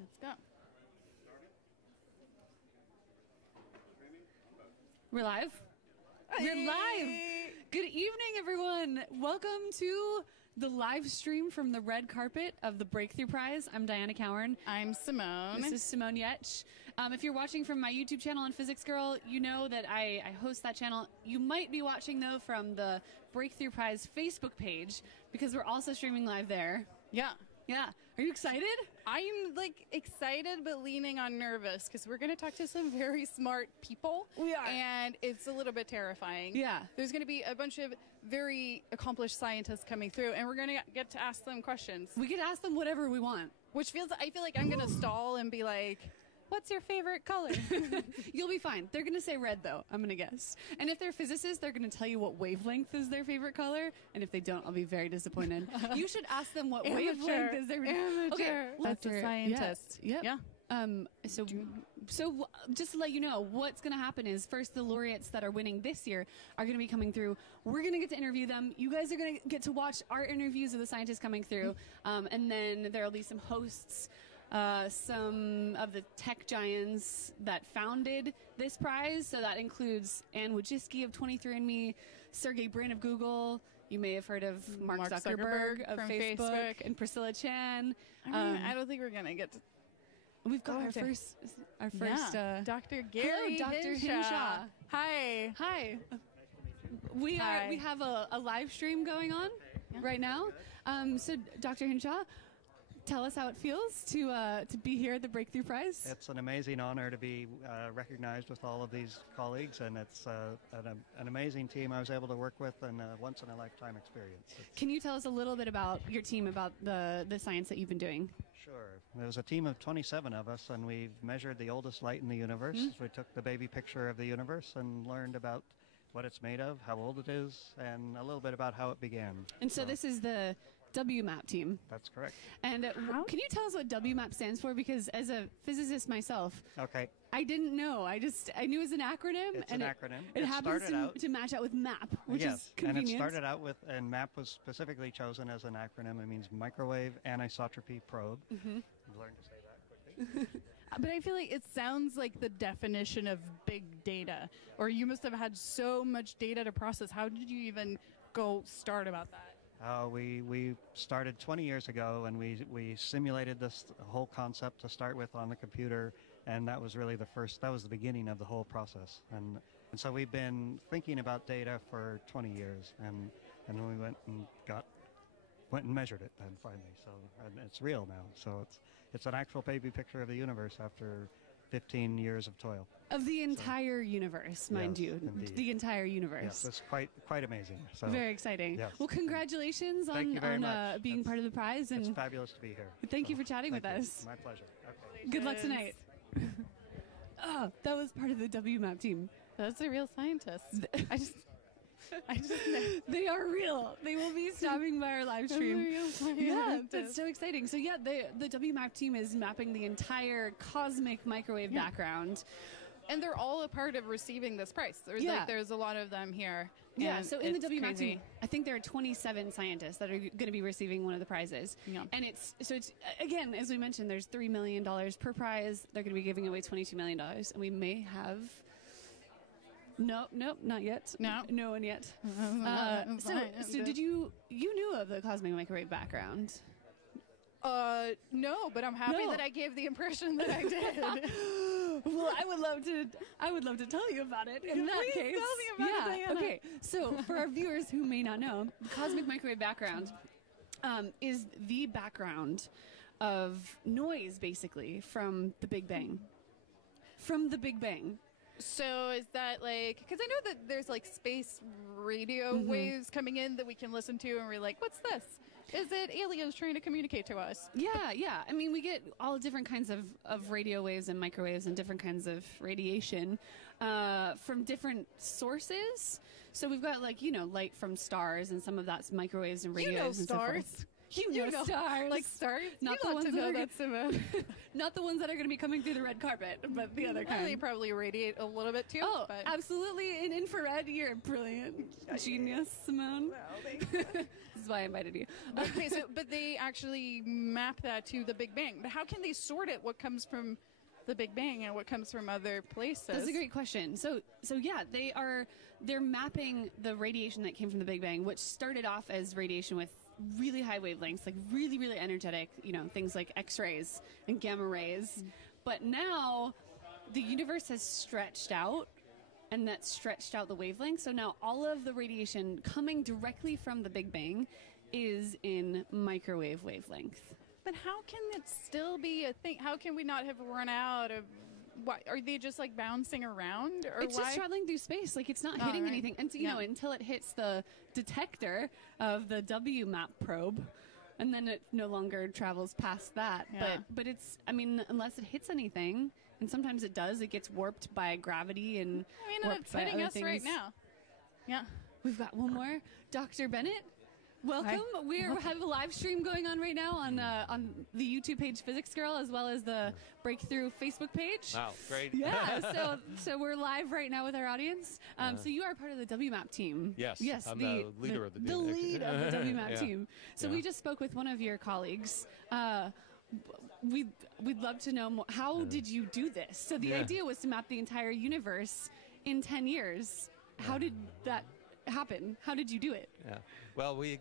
Let's go. We're live? We're live! Good evening, everyone! Welcome to the live stream from the red carpet of the Breakthrough Prize. I'm Dianna Cowern. I'm Simone. This is Simone Giertz. If you're watching from my YouTube channel on Physics Girl, you know that I host that channel. You might be watching, though, from the Breakthrough Prize Facebook page, because we're also streaming live there. Yeah. Yeah. Are you excited? I'm excited but leaning on nervous because we're going to talk to some very smart people. We are. And it's a little bit terrifying. Yeah. There's going to be a bunch of very accomplished scientists coming through, and we're going to get to ask them questions. We get to ask them whatever we want. I feel like I'm going to stall and be like, what's your favorite color? You'll be fine. They're going to say red, though, I'm going to guess. And if they're physicists, they're going to tell you what wavelength is their favorite color. And if they don't, I'll be very disappointed. You should ask them what wavelength is their Amateur. Okay, That's a scientist. Yeah. Yep. Yeah. So just to let you know, what's going to happen is first the laureates that are winning this year are going to be coming through. We're going to get to interview them. You guys are going to get to watch our interviews of the scientists coming through. And then there will be some hosts, some of the tech giants that founded this prize. So that includes Anne Wojcicki of 23andMe, Sergey Brin of Google. You may have heard of Mark Zuckerberg of Facebook, and Priscilla Chan. I don't think we're going to get to... We've got our first Dr. Gary Dr. Hinshaw. Hi. Hi. We have a live stream going on right now. So Dr. Hinshaw, tell us how it feels to be here at the Breakthrough Prize. It's an amazing honor to be recognized with all of these colleagues, and it's an amazing team I was able to work with, and a once-in-a-lifetime experience. Can you tell us a little bit about your team, about the science that you've been doing? Sure. There was a team of 27 of us, and we've measured the oldest light in the universe. We took the baby picture of the universe and learned about what it's made of, how old it is, and a little bit about how it began. And so this is the WMAP team. That's correct. And can you tell us what WMAP stands for? Because as a physicist myself, I didn't know. I knew it was an acronym. It's an acronym. It happens to match out with MAP, which is convenient. And it started out with, and MAP was specifically chosen as an acronym. It means Microwave Anisotropy Probe. I've learned to say that quickly. But I feel like it sounds like the definition of big data, or you must have had so much data to process. How did you even go start about that? We started 20 years ago, and we simulated this whole concept to start with on the computer, and that was really that was the beginning of the whole process. And so we've been thinking about data for 20 years, and we went and measured it then finally. So and it's real now. So it's an actual baby picture of the universe after 15 years of toil. Of the entire universe, mind you. Indeed. The entire universe. Yes, it's quite amazing. So, very exciting. Yes. Well, congratulations on being part of the prize. And it's fabulous to be here. Thank you for chatting with us. My pleasure. Okay. Good luck tonight. Oh, that was part of the WMAP team. Those are real scientists. I just know. They are real. They will be stopping by our live stream. Yeah, that's so exciting. So yeah, the WMAP team is mapping the entire cosmic microwave background. And they're all a part of receiving this prize. There's a lot of them here. Yeah, so in the WMAP team, I think there are 27 scientists that are going to be receiving one of the prizes. Yeah. And it's again, as we mentioned, there's $3 million per prize. They're going to be giving away $22 million. And we may have... Nope, not yet. No one yet. So did you knew of the cosmic microwave background? No, but I'm happy that I gave the impression that I did. Well, I would love to tell you about it in that case. Tell me about it, Dianna. Okay. So for our viewers who may not know, the cosmic microwave background is the background of noise, basically, from the Big Bang. From the Big Bang. So is that because I know that there's space radio waves coming in that we can listen to, and we're like, what's this? Is it aliens trying to communicate to us? Yeah. I mean, we get all different kinds of radio waves and microwaves and different kinds of radiation from different sources. So we've got light from stars, and some of that's microwaves and radios and stars. so forth. You know stars. Like stars? Not you the ones to that know are that, Simone. Not the ones that are going to be coming through the red carpet, but the other kind. They probably radiate a little bit too. Oh, but. absolutely. In infrared, you're a brilliant genius, Simone. This is why I invited you. Okay, but they actually map that to the Big Bang. But how can they sort it? What comes from the Big Bang and what comes from other places? That's a great question. So yeah, they're mapping the radiation that came from the Big Bang, which started off as radiation with really high wavelengths, like really, really energetic, things like X-rays and gamma rays. But now the universe has stretched out, and that stretched out the wavelength. So now all of the radiation coming directly from the Big Bang is in microwave wavelength. But how can it still be a thing? How can we not have run out of... Why, are they just like bouncing around? Or it's just traveling through space. Like it's not hitting anything. And until it hits the detector of the WMAP probe, and then it no longer travels past that. Yeah. But it's, unless it hits anything, and sometimes it does, it gets warped by gravity and it's hitting us right now. Yeah. We've got one more. Dr. Bennett. Welcome. We have a live stream going on right now on the YouTube page Physics Girl, as well as the Breakthrough Facebook page. Wow, great. Yeah, so we're live right now with our audience. So you are part of the WMAP team. Yes, I'm the leader of the team. The lead of the WMAP team. So Yeah. we just spoke with one of your colleagues. We'd love to know more. How did you do this? So the idea was to map the entire universe in 10 years. How did that happen? How did you do it? Yeah. Well, we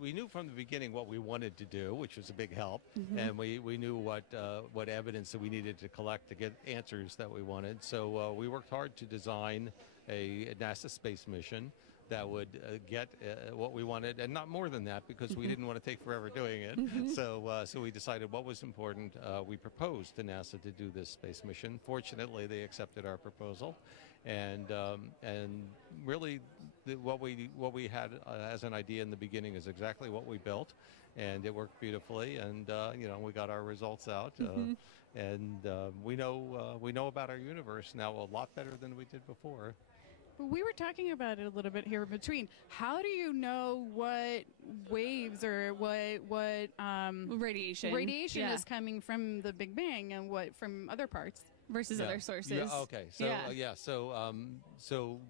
knew from the beginning what we wanted to do, which was a big help, and we knew what evidence that we needed to collect to get answers that we wanted. So we worked hard to design a NASA space mission that would get what we wanted, and not more than that, because we didn't want to take forever doing it. So we decided what was important. We proposed to NASA to do this space mission. Fortunately, they accepted our proposal, and really what we had as an idea in the beginning is exactly what we built, and it worked beautifully. And we got our results out, and we know about our universe now a lot better than we did before. We were talking about it a little bit here in between. How do you know what waves or what radiation is coming from the Big Bang and what from other parts versus other sources? Yeah, okay. So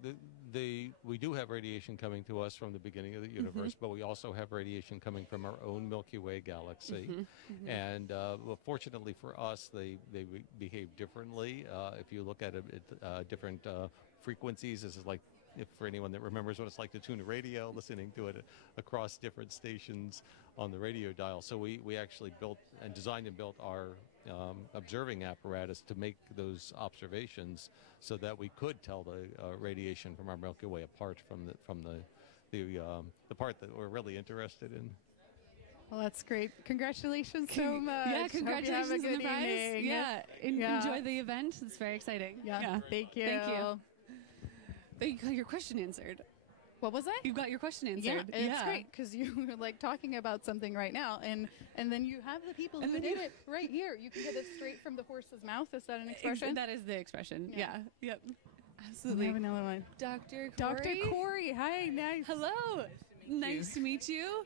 we do have radiation coming to us from the beginning of the universe, but we also have radiation coming from our own Milky Way galaxy. And fortunately for us, they behave differently. If you look at different frequencies, this is like, if for anyone that remembers what it's like to tune a radio, listening to it across different stations on the radio dial. So we actually designed and built our observing apparatus to make those observations so that we could tell the radiation from our Milky Way apart from the part that we're really interested in. Well, that's great. Congratulations so much. Yeah, congratulations on the prize. Evening. Yeah. Enjoy the event. It's very exciting. Yeah. Thank you. Thank you. You got your question answered. What was that? You got your question answered. Yeah, it's great because you were like talking about something right now, and then you have the people who did it right here. You can get it straight from the horse's mouth. Is that an expression? That is the expression. Yeah. Yep. We Absolutely. have another one. Dr. Corey. Hi. Nice. Hello. Nice to meet you.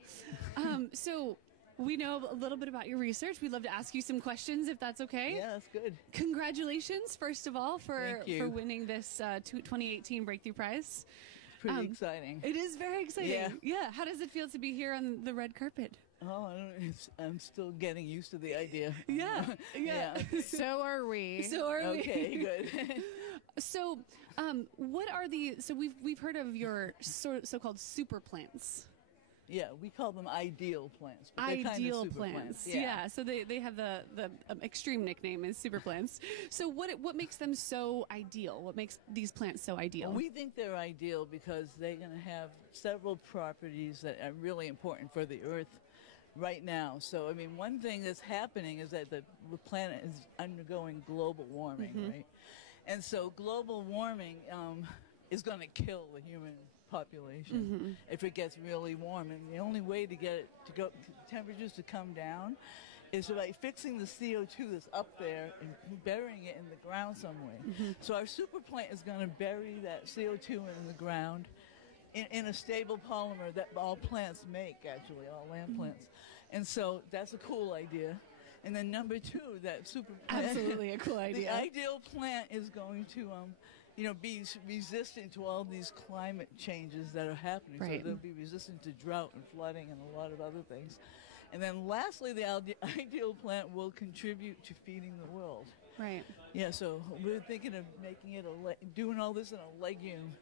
So we know a little bit about your research. We'd love to ask you some questions, if that's okay. Yeah, that's good. Congratulations, first of all, for winning this 2018 Breakthrough Prize. Pretty exciting. It is very exciting. Yeah. How does it feel to be here on the red carpet? Oh, I don't know. I'm still getting used to the idea. Yeah. So are we. Okay, good. So, what are so we've heard of your so-called super plants. Yeah, we call them ideal plants. But Ideal they're kind of super plants. Yeah. So they have the extreme nickname is super plants. So what makes them so ideal? What makes these plants so ideal? Well, we think they're ideal because they're going to have several properties that are really important for the Earth right now. So, I mean, one thing that's happening is that the planet is undergoing global warming, right? And so global warming is going to kill the human population if it gets really warm, and the only way to get it to go temperatures to come down is by fixing the CO2 that's up there and burying it in the ground somewhere. So our super plant is going to bury that CO2 in the ground in a stable polymer that all plants make, actually, all land plants. And so that's a cool idea. And then number 2, that super plant. Absolutely a cool idea. The ideal plant is going to, be resistant to all these climate changes that are happening. Right. So they'll be resistant to drought and flooding and a lot of other things. And then lastly, the ideal plant will contribute to feeding the world. Right. Yeah, so we're thinking of making it doing all this in a legume,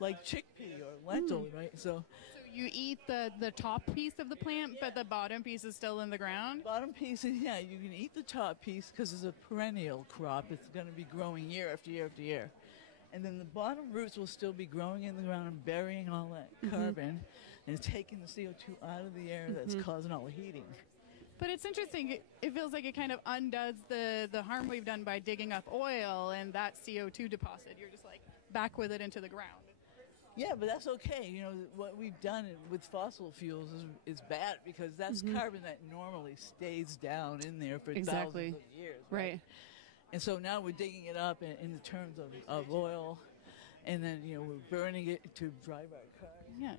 like chickpea or lentil, right? So you eat the top piece of the plant, but the bottom piece is still in the ground? bottom piece, yeah, you can eat the top piece because it's a perennial crop. It's going to be growing year after year after year. And then the bottom roots will still be growing in the ground and burying all that carbon and taking the CO2 out of the air that's causing all the heating. But it's interesting. It feels like it kind of undoes the harm we've done by digging up oil and that CO2 deposit. You're just like back with it into the ground. Yeah, but that's okay. What we've done with fossil fuels is bad because that's carbon that normally stays down in there for thousands of years. Right. And so now we're digging it up in the terms of oil, and then, we're burning it to drive our cars. Yeah.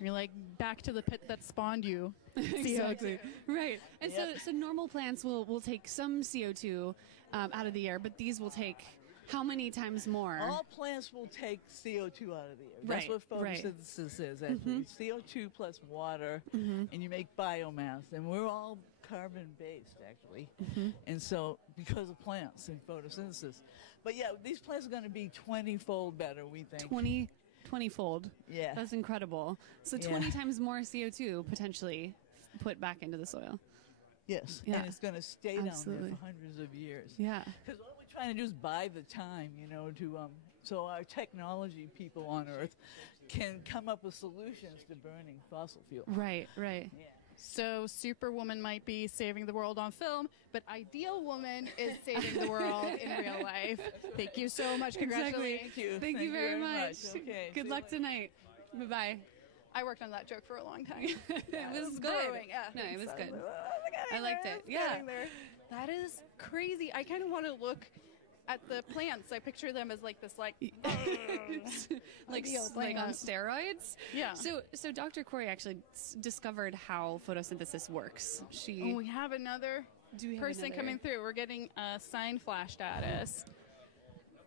You're like back to the pit that spawned you. Exactly. Right. And so normal plants will take some CO2 out of the air, but these will take how many times more? All plants will take CO2 out of the air. That's what photosynthesis is, actually. CO2 plus water, and you make biomass. And we're all carbon-based, actually. And so, because of plants and photosynthesis. But yeah, these plants are going to be 20-fold better, we think. 20-fold. Yeah. That's incredible. So 20 times more CO2 potentially put back into the soil. Yes. Yeah. And it's going to stay down there for hundreds of years. Yeah. Because what we're trying to do is buy the time, so our technology people on Earth can come up with solutions to burning fossil fuel. Right. Yeah. So Superwoman might be saving the world on film, but Ideal Woman is saving the world in real life. Thank you so much. Congratulations. Thank you very much. Okay, good luck tonight. Bye-bye. I worked on that joke for a long time. It was good. No, it was good. I liked it. Yeah. That is crazy. I kind of want to look at the plants. I picture them as like this, like on steroids. Yeah. So Dr. Corey actually discovered how photosynthesis works. We have another person coming through. We're getting a sign flashed at us.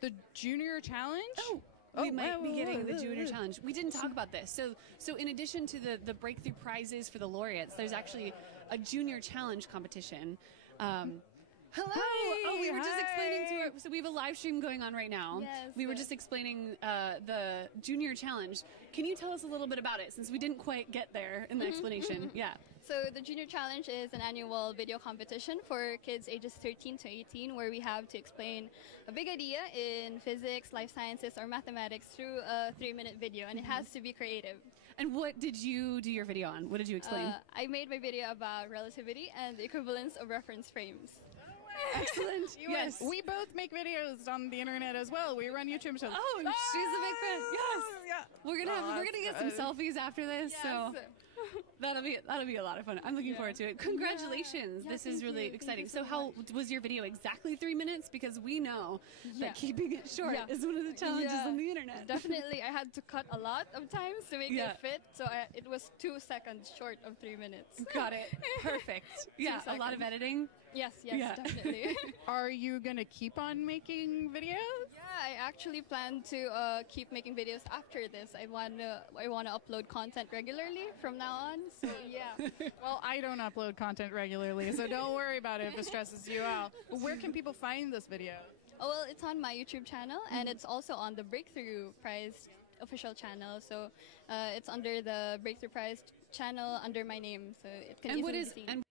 The Junior Challenge. We might be getting the Junior Challenge. We didn't talk about this. So in addition to the breakthrough prizes for the laureates, there's actually a Junior Challenge competition. Hello. We were just explaining so we have a live stream going on right now. Yes. We were just explaining the Junior Challenge. Can you tell us a little bit about it, since we didn't quite get there in the explanation? Yeah. So the Junior Challenge is an annual video competition for kids ages 13 to 18, where we have to explain a big idea in physics, life sciences, or mathematics through a 3-minute video, and it has to be creative. And what did you do your video on? What did you explain? I made my video about relativity and the equivalence of reference frames. Excellent. Yes. We both make videos on the internet as well. We run YouTube channels. Oh, she's a big fan. Yes. Yeah. We're gonna get some selfies after this. Yes. So that'll be a lot of fun. I'm looking forward to it. Congratulations. This is really exciting. So how was your video exactly 3 minutes? Because we know that keeping it short is one of the challenges on the internet. Definitely. I had to cut a lot of times to make it fit. So it was 2 seconds short of 3 minutes. Got it. Perfect. Yeah. A lot of editing. Yes, definitely. Are you going to keep on making videos? Yeah, I actually plan to keep making videos after this. I want to upload content regularly from now on. So yeah. Well, I don't upload content regularly, so don't worry about it if it stresses you out. Where can people find this video? Oh, well, it's on my YouTube channel, and it's also on the Breakthrough Prize official channel. So it's under the Breakthrough Prize channel under my name, so it can easily be seen.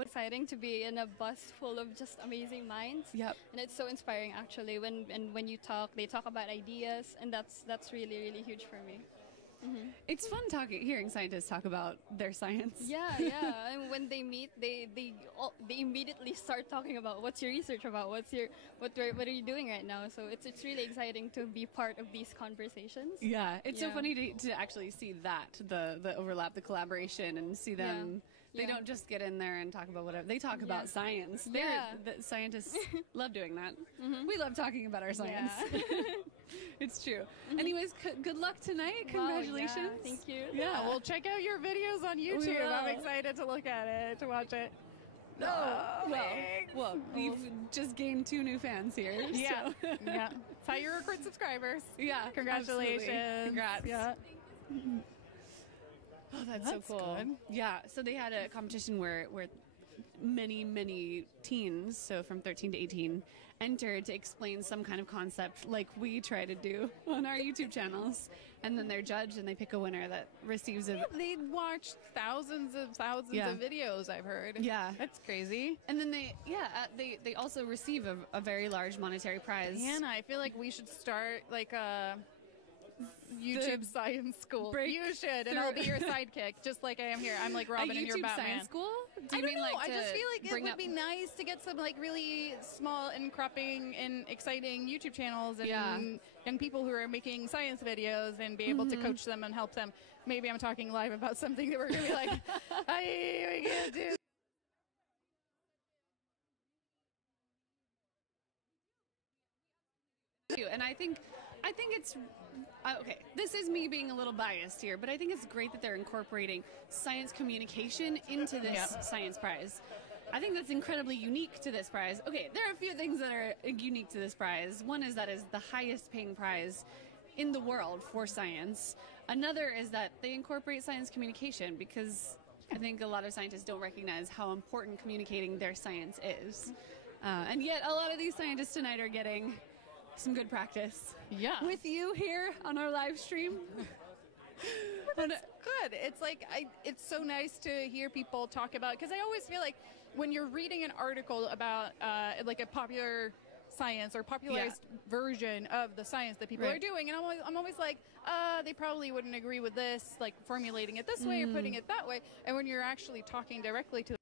Exciting to be in a bus full of just amazing minds. Yep. And it's so inspiring, actually, when you talk, they talk about ideas, and that's really, really huge for me. It's fun hearing scientists talk about their science. Yeah. And when they meet, they immediately start talking about what's your research about, what are you doing right now. So it's really exciting to be part of these conversations. Yeah, it's so funny to actually see that the overlap, the collaboration, and see them. They don't just get in there and talk about whatever. They talk about science. The scientists love doing that. We love talking about our science. It's true. Anyways, good luck tonight. Congratulations. Wow, thank you. Yeah, well, check out your videos on YouTube. I'm excited to look at it, to watch it. Well, we've just gained 2 new fans here. Yeah. So. Yeah. That's how you recruit subscribers. Yeah. Congratulations. Absolutely. Congrats. Yeah. Oh, that's so cool. Good. Yeah. So they had a competition where many teens, so from 13 to 18, entered to explain some kind of concept like we try to do on our YouTube channels. And then they're judged and they pick a winner that receives a... They watched thousands of videos, I've heard. Yeah. That's crazy. And then they also receive a very large monetary prize. Hannah, I feel like we should start like a YouTube science school. You should, and I'll be your sidekick, just like I am here. I'm like Robin and you're Batman. A YouTube science school? I don't know. I just feel like it would be nice to get some like really small and cropping and exciting YouTube channels and young people who are making science videos and be able to coach them and help them. Maybe I'm talking live about something that we're going to be like, we can't do. And I think it's okay. This is me being a little biased here, but I think it's great that they're incorporating science communication into this science prize. I think that's incredibly unique to this prize. Okay, there are a few things that are unique to this prize. One is that it's the highest paying prize in the world for science. Another is that they incorporate science communication because I think a lot of scientists don't recognize how important communicating their science is. And yet a lot of these scientists tonight are getting some good practice. Yeah. With you here on our live stream. That's good. It's like, it's so nice to hear people talk about, because I always feel like when you're reading an article about like a popular science or popularized version of the science that people are doing, and I'm always like, they probably wouldn't agree with this, like formulating it this way or putting it that way. And when you're actually talking directly to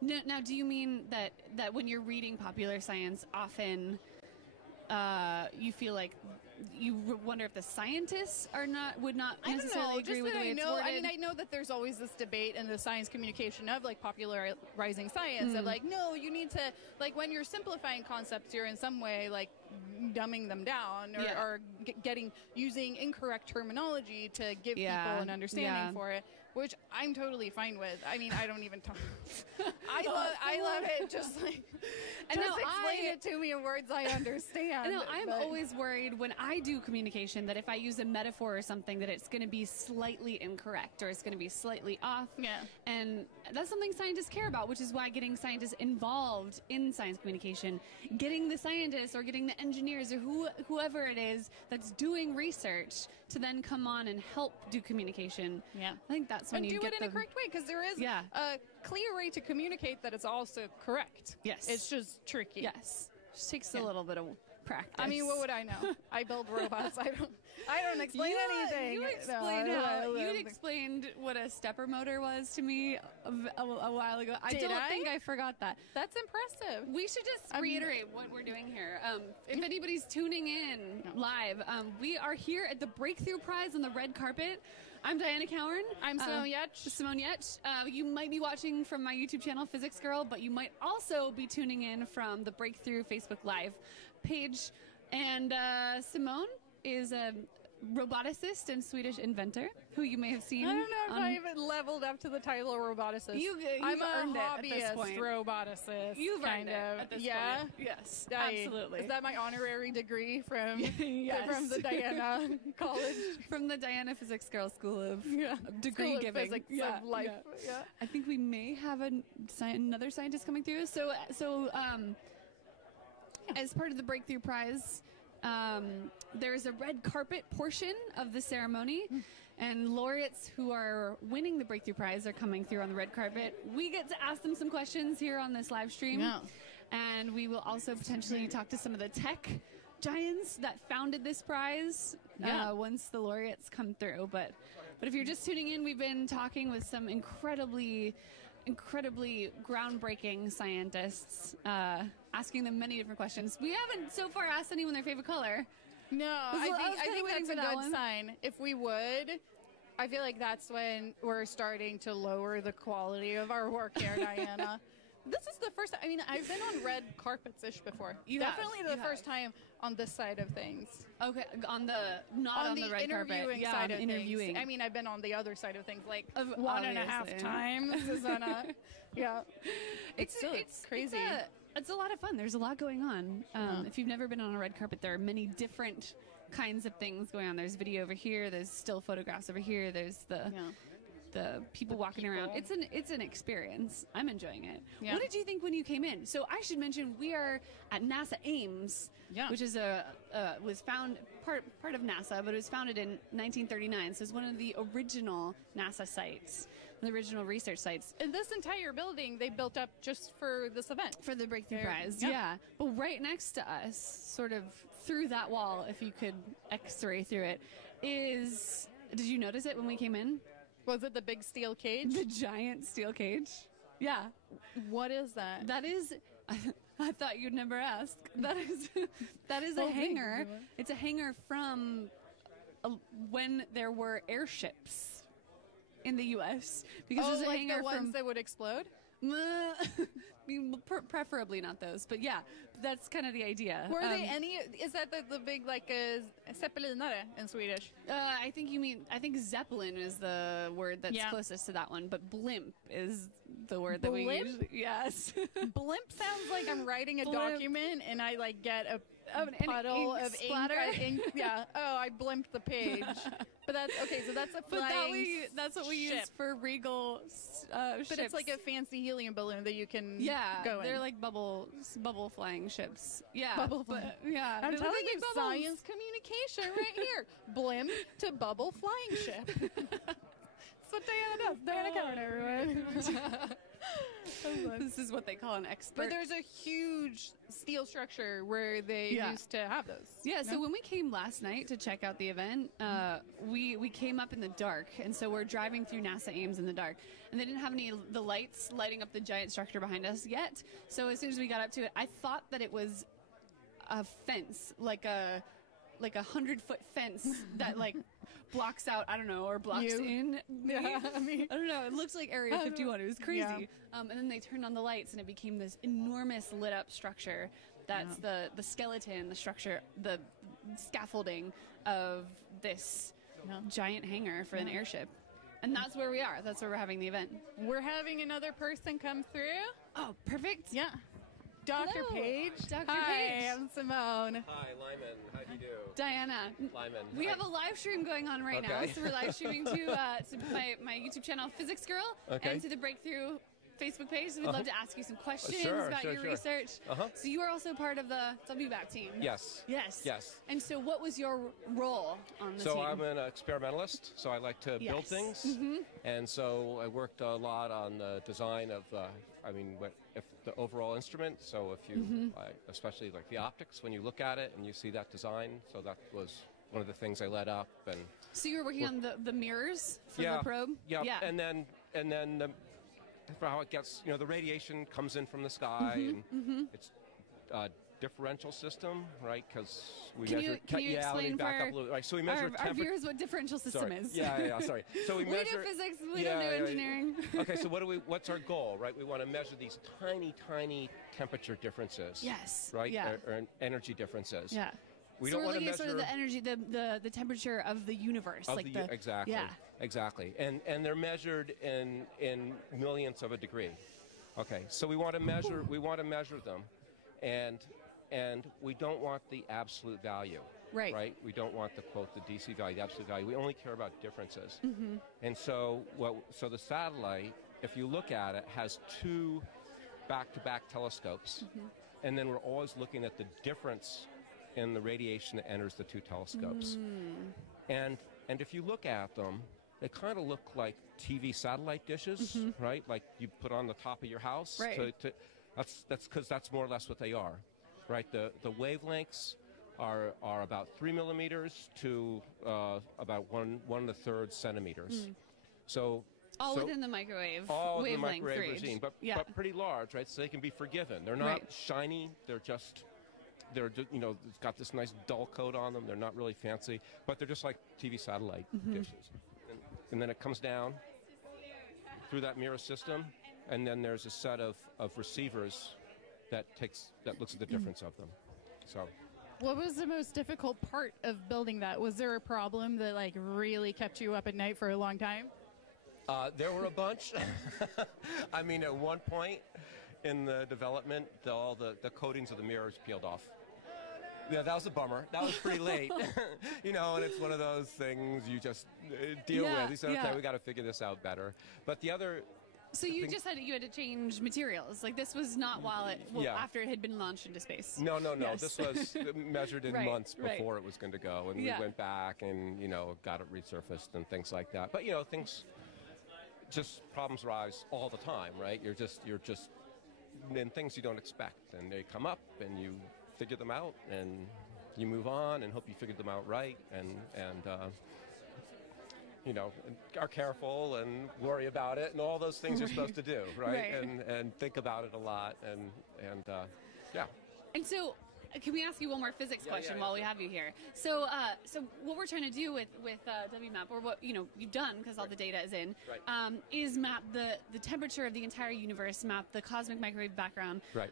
Now, do you mean that when you're reading popular science, often you feel like you wonder if the scientists would not necessarily agree with the way it's worded? I mean, I know that there's always this debate in the science communication of like popularizing science of like, no, you need to, like, when you're simplifying concepts, you're in some way like dumbing them down or using incorrect terminology to give people an understanding for it, which I'm totally fine with. I mean, I don't even talk. I love it. Just like, explain it to me in words I understand. I'm always worried when I do communication that if I use a metaphor or something that it's going to be slightly incorrect or it's going to be slightly off. Yeah. And that's something scientists care about, which is why getting scientists involved in science communication, getting the scientists or getting the engineers or whoever it is that's doing research to then come on and help do communication. Yeah. I think that's when you do it in a correct way, because there is a clear way to communicate that it's also correct. Yes. It's just tricky. Yes. It takes a little bit of practice. I mean, what would I know? I build robots. I don't explain anything. You explained what a stepper motor was to me a while ago. I don't think I forgot that. That's impressive. We should just reiterate what we're doing here. If anybody's tuning in live, we are here at the Breakthrough Prize on the red carpet. I'm Dianna Cowern. I'm Simone Giertz. Simone Giertz. You might be watching from my YouTube channel, Physics Girl, but you might also be tuning in from the Breakthrough Facebook Live page. And Simone is a roboticist and Swedish inventor who you may have seen. I don't know if I even leveled up to the title of roboticist. I'm earned a it at this point. Roboticist. You've earned it at this point. Yes, absolutely. Is that my honorary degree from from the Dianna College? From the Dianna Physics Girl School of degree School giving. Of Physics of life. Yeah. I think we may have another scientist coming through. So as part of the Breakthrough Prize, there's a red carpet portion of the ceremony, and laureates who are winning the Breakthrough Prize are coming through on the red carpet. We get to ask them some questions here on this live stream. And we will also potentially talk to some of the tech giants that founded this prize once the laureates come through. But if you're just tuning in, we've been talking with some incredibly groundbreaking scientists, asking them many different questions. We haven't so far asked anyone their favorite color. No, I think that's a good sign. If we would, I feel like that's when we're starting to lower the quality of our work here, Diana. This is the first time. I mean, I've been on red carpets-ish before. Definitely the first time on this side of things. Okay, on the red carpet. Interviewing side of things. I mean, I've been on the other side of things like one and a half times. It's crazy. It's a lot of fun. There's a lot going on. If you've never been on a red carpet, there are many different kinds of things going on. There's video over here. There's still photographs over here. There's the people walking around. It's an experience. I'm enjoying it. Yeah. What did you think when you came in? So I should mention we are at NASA Ames, which is was found part of NASA, but it was founded in 1939. So it's one of the original NASA sites, the original research sites. And this entire building they built up just for this event, for the Breakthrough Prize. Yeah. But right next to us, sort of through that wall, if you could X-ray through it, is. Did you notice it when we came in? Was it the big steel cage? The giant steel cage? Yeah. What is that? That is, I thought you'd never ask. That is a hangar. It's a hangar from when there were airships in the U.S. Because there's a hangar the ones that would explode? Preferably not those, but yeah, that's kind of the idea. Were they any? Is that the big zeppelinare in Swedish? I think zeppelin is the word that's closest to that one, but blimp is the word that we use. Yes. Blimp sounds like I'm writing a document and I get a puddle of ink. Yeah. Oh, I blimped the page. But that's okay. So that's a flying. That's what we use for regal ships. But it's like a fancy helium balloon that you can go in. They're like bubble flying ships. Yeah. Bubble flying. Yeah. I'm telling you, science communication right here. Blimp to bubble flying ship. That's what Diana does. Dianna Cowern, everyone. This is what they call an expert. But there's a huge steel structure where they used to have those. Yeah, so when we came last night to check out the event, we came up in the dark, and so we're driving through NASA Ames in the dark, and they didn't have any of the lights lighting up the giant structure behind us yet. So as soon as we got up to it, I thought that it was a fence, like a 100-foot fence that blocks out, I don't know, or blocks in. Yeah, I mean, I don't know. It looks like Area 51. It was crazy. Yeah. And then they turned on the lights, and it became this enormous lit-up structure. That's the skeleton, the structure, the scaffolding of this giant hangar for an airship. And that's where we are. That's where we're having the event. We're having another person come through. Oh, perfect. Yeah. Dr. Hello. Page. Dr. Hi, Page. I'm Simone. Hi, Lyman. How do you do? Diana. Lyman. We have a live stream going on right now. So we're live streaming to my YouTube channel, Physics Girl, and to the Breakthrough Facebook page. So we'd love to ask you some questions about your research. So you are also part of the WBAT team. Yes. Yes. Yes. And so what was your role on the team? So I'm an experimentalist, so I like to build things. And so I worked a lot on the design of if the overall instrument. So if you, especially like the optics, when you look at it and you see that design, so that was one of the things I led up. And so you were working on the mirrors for the probe? Yeah. And then for how it gets, the radiation comes in from the sky, and it's a differential system, right? Because we measure. Can you explain let me back up a little. Right, so we measure our viewers what differential system is? Sorry. So we do physics. We don't do engineering. Okay, so what's our goal, right? We want to measure these tiny temperature differences. Yes. Right. Or energy differences. Yeah. We don't want to measure sort of the energy, the temperature of the universe, exactly. Yeah. Exactly. And they're measured in millionths of a degree. Okay. So we want to measure them, and we don't want the absolute value. Right. Right. We don't want the quote the DC value, the absolute value. We only care about differences. And so the satellite, if you look at it, has two back-to-back telescopes, and then we're always looking at the difference in the radiation that enters the two telescopes. And if you look at them, they kind of look like TV satellite dishes, right? Like you put on the top of your house. Right. That's because that's more or less what they are, right? The wavelengths are about 3 millimeters to about 1/3 centimeters. So all within the microwave all wavelength in the microwave range. regime, but pretty large, right? So they can be forgiven. They're not shiny. They're you know, it's got this nice dull coat on them. They're not really fancy, but they're just like TV satellite dishes. And then it comes down through that mirror system, and then there's a set of receivers that looks at the difference of them. So, what was the most difficult part of building that? Was there a problem that like really kept you up at night for a long time? There were a bunch. I mean, at one point in the development, all the coatings of the mirrors peeled off. Yeah, that was a bummer. That was pretty late. You know, and it's one of those things you just deal with. You say, okay, we got to figure this out better. But the other... So you just said you had to change materials. Like this was not after it had been launched into space. No. Yes. This was measured in months before it was going to go. And we went back and, you know, got it resurfaced and things like that. But, you know, problems rise all the time, right? You're just in things you don't expect. And they come up and you figure them out and you move on and hope you figured them out right and you know, are careful and worry about it and all those things you're supposed to do, right? And think about it a lot and yeah. And so, can we ask you one more physics question while we have you here? So, what we're trying to do with WMAP, or what you've done because all the data is in, is map the temperature of the entire universe, map the cosmic microwave background. Right.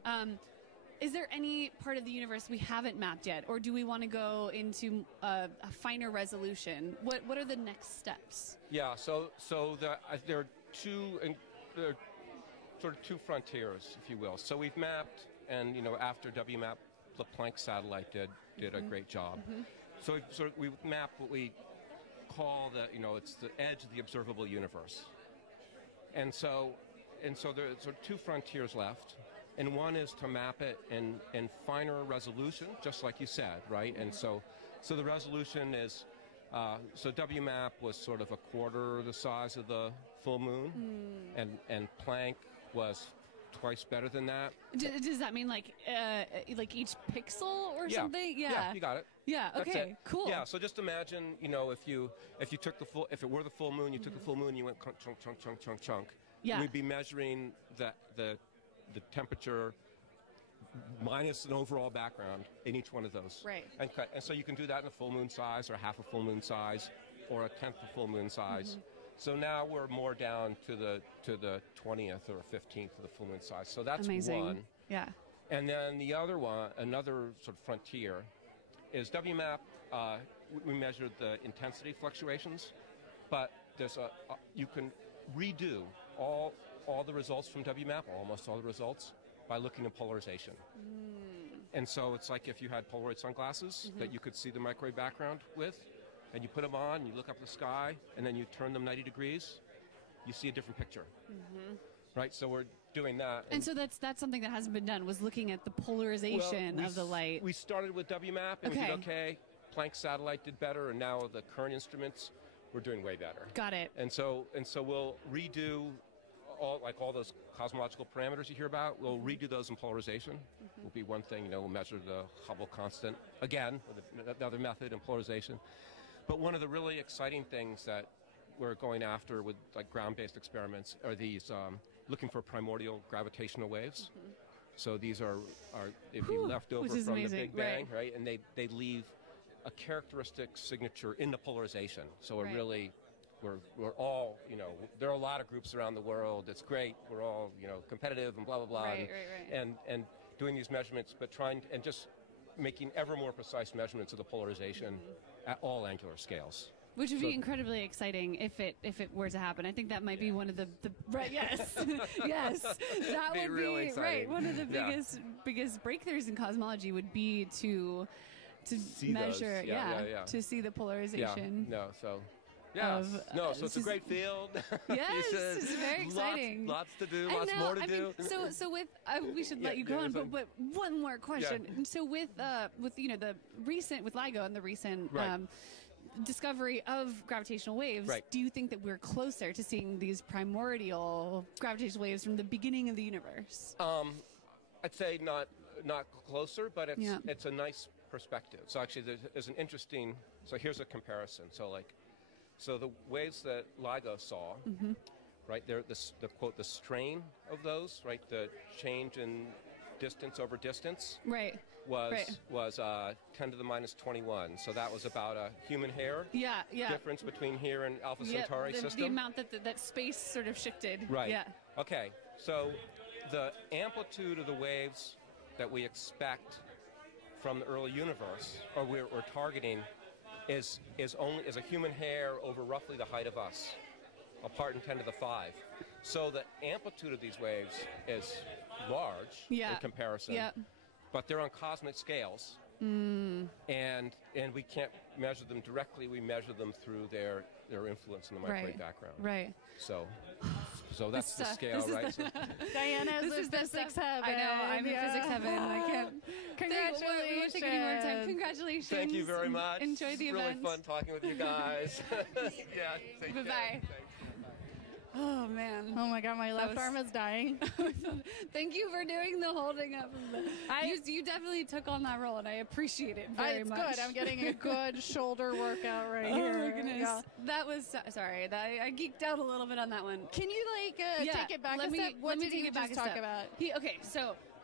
Is there any part of the universe we haven't mapped yet, or do we want to go into a finer resolution? What are the next steps? Yeah, so there are sort of two frontiers, if you will. So we've mapped, and after WMAP, the Planck satellite did a great job. So we've mapped what we call it's the edge of the observable universe. And so there are sort of two frontiers left. And one is to map it in finer resolution, just like you said, right? And so the resolution is, so WMAP was sort of a quarter the size of the full moon, and Planck was twice better than that. Does that mean like each pixel or something? Yeah, you got it. Yeah. Okay. Cool. Yeah. So just imagine, if you took if it were the full moon, you took the full moon, and you went chunk. Yeah. We'd be measuring the temperature minus an overall background in each one of those. Right. And so you can do that in a full moon size, or half a full moon size, or a tenth of full moon size. So now we're more down to the 20th or 15th of the full moon size. So that's amazing. One. Yeah. And then the other one, another sort of frontier, is WMAP. We measured the intensity fluctuations, but there's you can redo all the results from WMAP, almost all the results, by looking at polarization. And so it's like if you had Polaroid sunglasses that you could see the microwave background with, and you put them on, you look up the sky, and then you turn them 90 degrees, you see a different picture. Right? So we're doing that. And so that's something that hasn't been done, was looking at the polarization of the light. We started with WMAP, and we did okay. Planck satellite did better, and now the current instruments, we're doing way better. Got it. And so we'll redo all those cosmological parameters you hear about. We'll redo those in polarization. Will be one thing. We'll measure the Hubble constant again with another method in polarization. But one of the really exciting things that we're going after with like ground-based experiments are these looking for primordial gravitational waves. So these are if you left over from the Big Bang, right? And they leave a characteristic signature in the polarization. So we're all, there are a lot of groups around the world. It's great. We're all, competitive and blah, blah, blah. Right. And doing these measurements, but trying and just making ever more precise measurements of the polarization at all angular scales. Which would be incredibly exciting if it were to happen. I think that might be one of the right. Yes, yes, that would be really right. One of the biggest breakthroughs in cosmology would be to measure, to see the polarization. Yeah. No, so. Yeah. So it's a great field. Yes, it's very exciting. Lots to do. Lots more to do. So with we should let you go on, but one more question. Yeah. So with the recent with LIGO and the recent discovery of gravitational waves, do you think that we're closer to seeing these primordial gravitational waves from the beginning of the universe? I'd say not closer, but it's a nice perspective. So actually, there's an interesting. So here's a comparison. So the waves that LIGO saw, right? They're the quote the strain of those, right? The change in distance over distance, was 10 to the minus 21. So that was about a human hair difference between here and Alpha Centauri system. The amount that space sort of shifted. Right. Yeah. Okay. So the amplitude of the waves that we expect from the early universe, or we're targeting, is a human hair over roughly the height of us, apart in 10 to the 5. So the amplitude of these waves is large in comparison, but they're on cosmic scales, and we can't measure them directly. We measure them through their influence in the microwave background. Right. So that's the scale, right? Diana is the physics heaven. I know, I'm in physics heaven. I can't. Congratulations. We won't take any more time. Congratulations. Thank you very much. Enjoy the event. It's really fun talking with you guys. Bye-bye. Oh, man. Oh, my God, my left arm is dying. Thank you for doing the holding up. You definitely took on that role, and I appreciate it very much. It's good. I'm getting a good shoulder workout right here. Oh, my goodness. Yeah. That was, sorry, I geeked out a little bit on that one. Can you, take it back a step? What did you just talk about? Okay,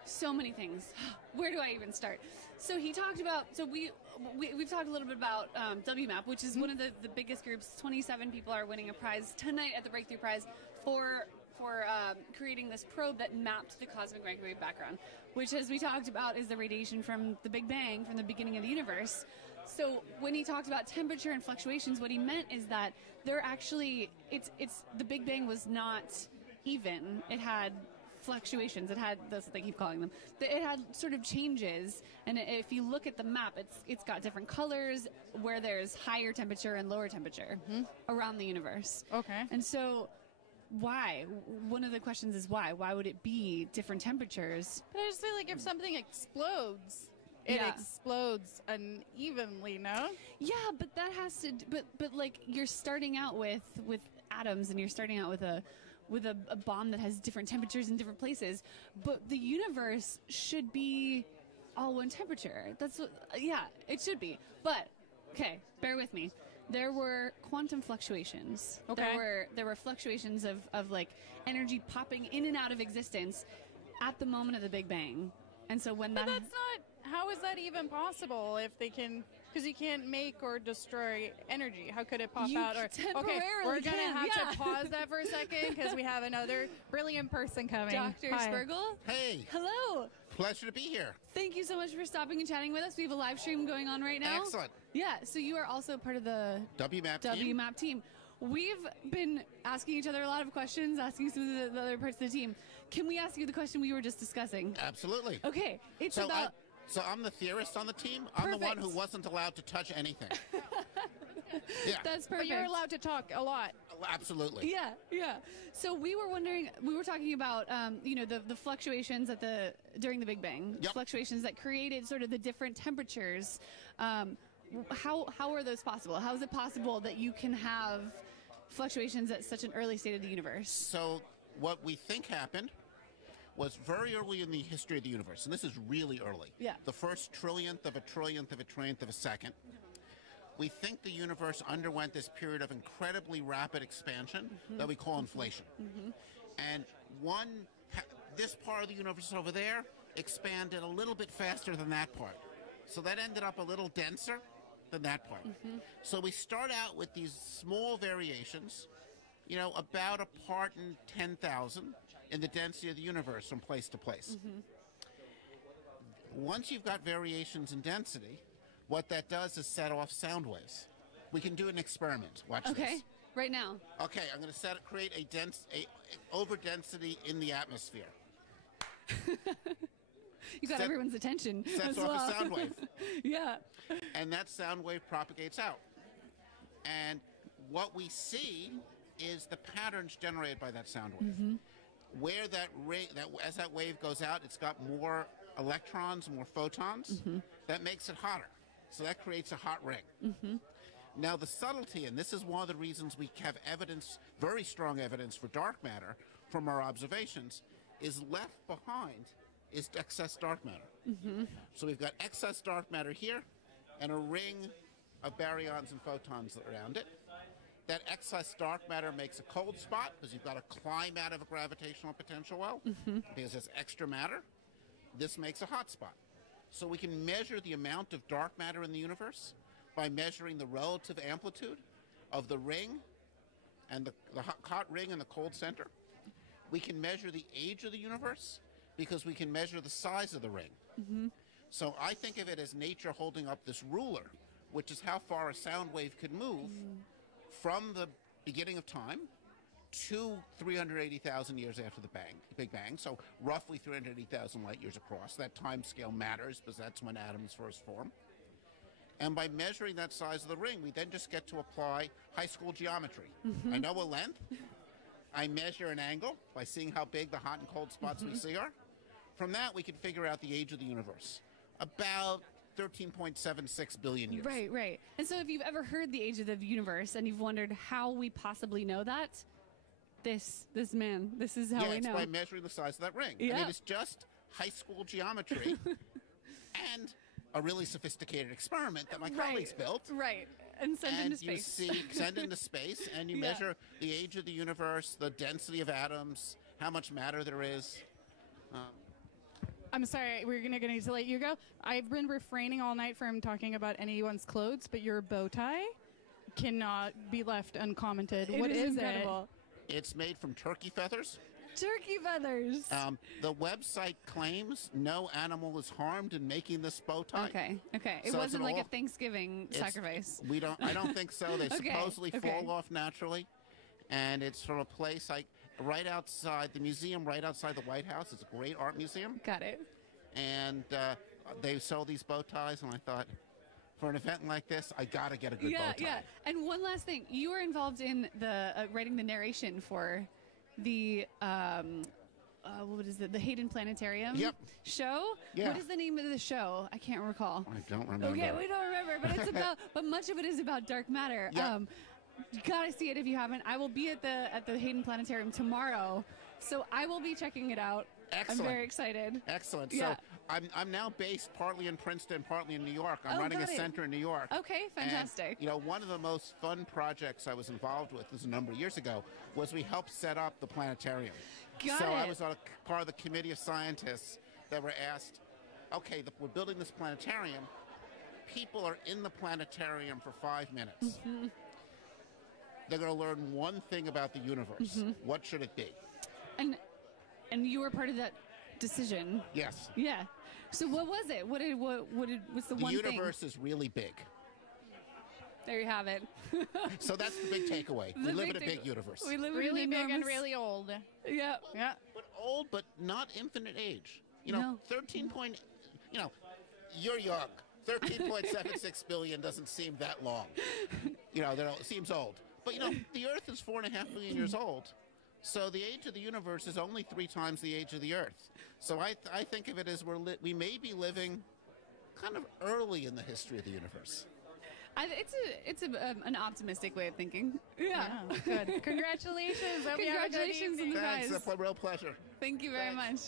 so many things. Where do I even start? So he talked about, we've talked a little bit about WMAP, which is one of the biggest groups. 27 people are winning a prize tonight at the Breakthrough Prize for creating this probe that mapped the cosmic microwave background, which, as we talked about, is the radiation from the Big Bang, from the beginning of the universe. So when he talked about temperature and fluctuations, what he meant is that they're actually, the Big Bang was not even. It had fluctuations. It had, that's what they keep calling them. It had sort of changes, and if you look at the map, it's got different colors where there's higher temperature and lower temperature around the universe. Okay. And so why? One of the questions is why? Why would it be different temperatures? But I just feel like if something explodes, it explodes unevenly, no? Yeah, but that has to, but like you're starting out with atoms, and you're starting out with a bomb that has different temperatures in different places, but the universe should be all one temperature. That's what, it should be. But okay, bear with me. There were quantum fluctuations. Okay. There were fluctuations of like energy popping in and out of existence at the moment of the Big Bang. And so when that's not, how is that even possible if they can, because you can't make or destroy energy. How could it pop out? Okay, we're going to have to pause that for a second because we have another brilliant person coming. Dr. Spergel? Hey. Hello. Pleasure to be here. Thank you so much for stopping and chatting with us. We have a live stream going on right now. Excellent. Yeah, so you are also part of the WMAP team. We've been asking each other a lot of questions, asking some of the other parts of the team. Can we ask you the question we were just discussing? Absolutely. Okay, it's so about... So I'm the theorist on the team. I'm the one who wasn't allowed to touch anything. Yeah. That's perfect. But you're allowed to talk a lot. Absolutely. Yeah. So we were wondering, we were talking about, the fluctuations during the Big Bang, fluctuations that created sort of the different temperatures. How are those possible? How is it possible that you can have fluctuations at such an early state of the universe? So what we think happened was very early in the history of the universe, and this is really early. Yeah. The first trillionth of a trillionth of a trillionth of a second. We think the universe underwent this period of incredibly rapid expansion that we call inflation. And this part of the universe over there expanded a little bit faster than that part. So that ended up a little denser than that part. So we start out with these small variations, about a part in 10,000 in the density of the universe from place to place. Once you've got variations in density, what that does is set off sound waves. We can do an experiment. Watch this. Okay, right now. Okay, I'm going to create a over-density in the atmosphere. You got everyone's attention. Sets off a sound wave. Yeah. And that sound wave propagates out. And what we see is the patterns generated by that sound wave. Where as that wave goes out, it's got more electrons, more photons. That makes it hotter. So that creates a hot ring. Now the subtlety, and this is one of the reasons we have evidence, very strong evidence for dark matter from our observations, is left behind is excess dark matter. So we've got excess dark matter here and a ring of baryons and photons around it. That excess dark matter makes a cold spot because you've got to climb out of a gravitational potential well because it's extra matter. This makes a hot spot. So we can measure the amount of dark matter in the universe by measuring the relative amplitude of the ring and the hot ring and the cold center. We can measure the age of the universe because we can measure the size of the ring. So I think of it as nature holding up this ruler, which is how far a sound wave could move from the beginning of time to 380,000 years after the Big Bang, so roughly 380,000 light years across. That time scale matters because that's when atoms first form. And by measuring that size of the ring, we then just get to apply high school geometry. I know a length. I measure an angle by seeing how big the hot and cold spots we see are. From that, we can figure out the age of the universe. About 13.76 billion years. Right, right. And so if you've ever heard the age of the universe and you've wondered how we possibly know that, this is how we know. Yeah, it's by measuring the size of that ring. Yeah. I mean, it's just high school geometry and a really sophisticated experiment that my colleagues built. Right, and send into space. Send into space, and you measure the age of the universe, the density of atoms, how much matter there is. I'm sorry, we're going to need to let you go. I've been refraining all night from talking about anyone's clothes, but your bow tie cannot be left uncommented. What is incredible. It's made from turkey feathers. Turkey feathers. The website claims no animal is harmed in making this bow tie. Okay. It So wasn't like a Thanksgiving sacrifice. I don't think so. They supposedly fall off naturally, and it's from a place right outside the museum, right outside the White House. It's a great art museum. Got it. And they sell these bow ties, and I thought, for an event like this, I gotta get a good bow tie. Yeah. And one last thing, you were involved in the writing the narration for the what is it? The Hayden Planetarium show. Yeah. What is the name of the show? I can't recall. I don't remember. Okay, we don't remember, but it's about. But much of it is about dark matter. Yep. You gotta see it if you haven't. I will be at the Hayden Planetarium tomorrow, so I will be checking it out. Excellent. I'm very excited. Excellent. Yeah. So I'm now based partly in Princeton, partly in New York. I'm running a center in New York. Okay, fantastic. And, one of the most fun projects I was involved with, this was a number of years ago, was we helped set up the planetarium. I was on a part of the committee of scientists that were asked, okay, we're building this planetarium. People are in the planetarium for 5 minutes. They're going to learn one thing about the universe. What should it be? And you were part of that decision. Yes. Yeah. So what was it? What's the one thing? The universe is really big. There you have it. So that's the big takeaway. We live in a big universe. We live really in big enormous... and really old. Yeah. But old, but not infinite age. No. 13 point, you're young. 13.76 billion doesn't seem that long. It seems old. But, the Earth is 4.5 billion years old. So the age of the universe is only 3 times the age of the Earth. So I think of it as we may be living kind of early in the history of the universe. It's an optimistic way of thinking. Yeah. Good. Congratulations. Congratulations on the prize. Thanks. It's a real pleasure. Thank you very much.